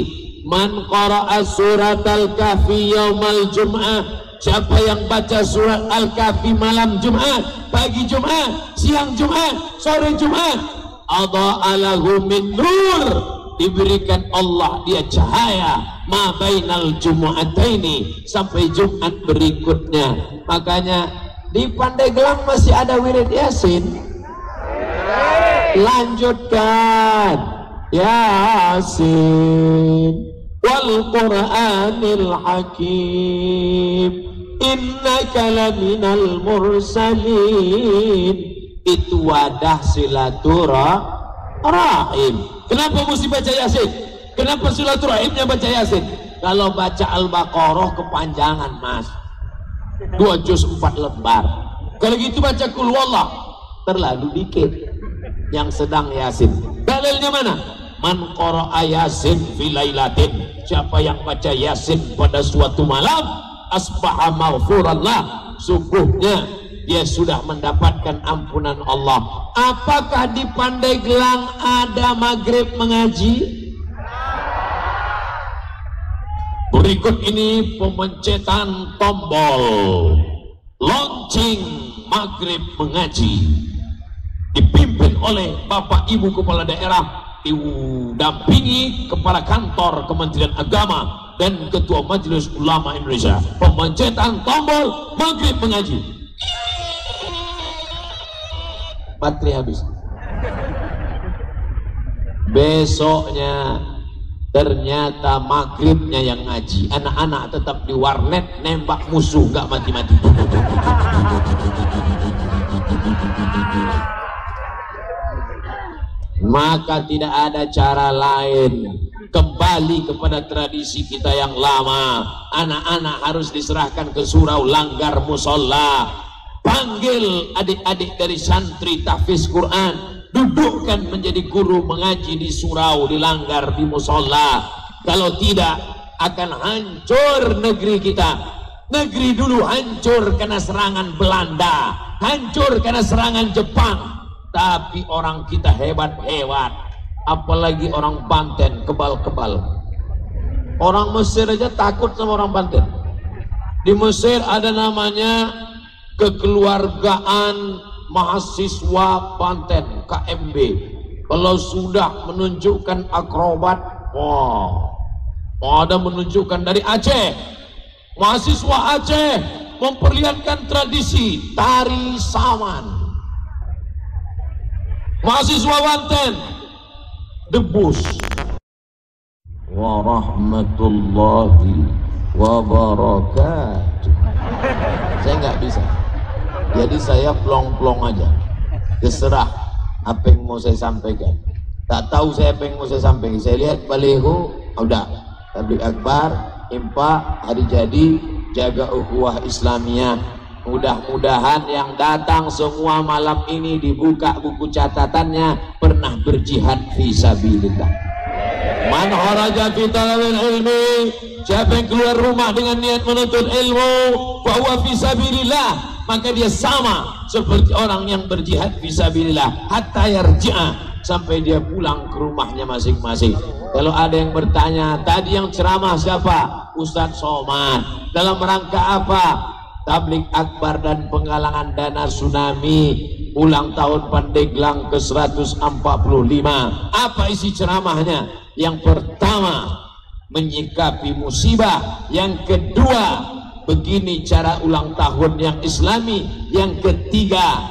Man qara'a surat Al-Kahfi yaumal Jum'ah, siapa yang baca surat Al-Kahfi malam Jumat, pagi Jumat, siang Jumat, sore Jumat, adha'a lahu min nur, diberikan Allah dia cahaya ma bainal jumu'ataini, sampai Jumat berikutnya. Makanya di Pandeglang masih ada wirid Yasin. Lanjutkan Yasin wal Qur'anil Hakim innaka laminal mursalin. Itu wadah silaturahim. Kenapa mesti baca Yasin? Kenapa silaturahimnya baca Yasin? Kalau baca Al-Baqarah kepanjangan mas, 2 juz 4 lembar. Kalau gitu baca Qul Huwallah terlalu dikit. Yang sedang Yasin, dalilnya mana? Man qara'a Yasin fi lailatin, siapa yang baca Yasin pada suatu malam, asbaha maghfuran lah, sungguhnya dia sudah mendapatkan ampunan Allah. Apakah di Pandeglang ada maghrib mengaji? Berikut ini pemencetan tombol launching maghrib mengaji, dipimpin oleh Bapak Ibu Kepala Daerah, didampingi Kepala Kantor Kementerian Agama dan Ketua Majelis Ulama Indonesia. Pemencetan tombol maghrib mengaji. Baterai habis. Besoknya ternyata maghribnya yang ngaji, anak-anak tetap di warnet nembak musuh nggak mati-mati. Maka tidak ada cara lain, kembali kepada tradisi kita yang lama. Anak-anak harus diserahkan ke surau, langgar musola, panggil adik-adik dari santri tahfiz Quran, dudukkan menjadi guru mengaji di surau, di langgar, di musola. Kalau tidak akan hancur negeri kita. Negeri dulu hancur karena serangan Belanda, hancur karena serangan Jepang. Tapi orang kita hebat-hebat, apalagi orang Banten kebal-kebal. Orang Mesir aja takut sama orang Banten. Di Mesir ada namanya kekeluargaan mahasiswa Banten, KMB. Kalau sudah menunjukkan akrobat, ada menunjukkan dari Aceh, Mahasiswa Aceh memperlihatkan tradisi tari saman. Mahasiswa Banten debus. Warahmatullahi wabarakatuh. Saya nggak bisa, jadi saya plong-plong aja, terserah apa yang mau saya sampaikan. Tak tahu saya apa yang mau saya sampaikan. Saya lihat baliho, udah tabligh akbar, impak, hari jadi, jaga ukhuwah Islamiyah. Mudah-mudahan yang datang semua malam ini dibuka buku catatannya pernah berjihad fisabilillah. Man kharaja fi talabil ilmi, siapa yang keluar rumah dengan niat menuntut ilmu, bahwa fisabilillah, maka dia sama seperti orang yang berjihad fisabilillah hatta yarji'a, sampai dia pulang ke rumahnya masing-masing. Kalau ada yang bertanya, tadi yang ceramah siapa? Ustadz Somad. Dalam rangka apa? Tabligh akbar dan penggalangan dana tsunami ulang tahun Pandeglang ke-145. Apa isi ceramahnya? Yang pertama, menyikapi musibah. Yang kedua, begini cara ulang tahun yang islami. Yang ketiga,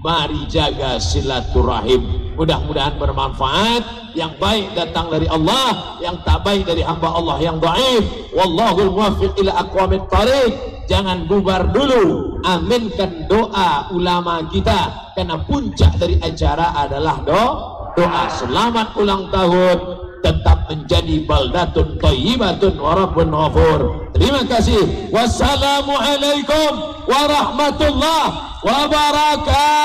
mari jaga silaturahim. Mudah-mudahan bermanfaat. Yang baik datang dari Allah, yang tak baik dari hamba Allah yang dhaif. Wallahul muwaffiq ila aqwamit thariq. Jangan bubar dulu, aminkan doa ulama kita, karena puncak dari acara adalah doa. Selamat ulang tahun, tetap menjadi baldatun thayyibatun wa rabbun ghafur. Terima kasih. Wassalamualaikum warahmatullahi wabarakatuh.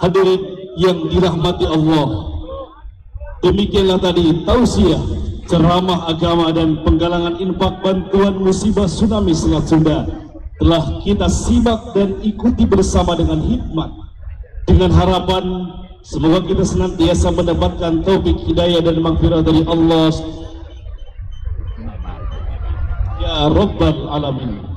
Hadirin yang dirahmati Allah, demikianlah tadi tausiah, ceramah agama dan penggalangan infak bantuan musibah tsunami Selat Sunda telah kita simak dan ikuti bersama dengan hikmat, dengan harapan semoga kita senantiasa mendapatkan taufik hidayah dan maghfirah dari Allah ya Rabbal Alamin.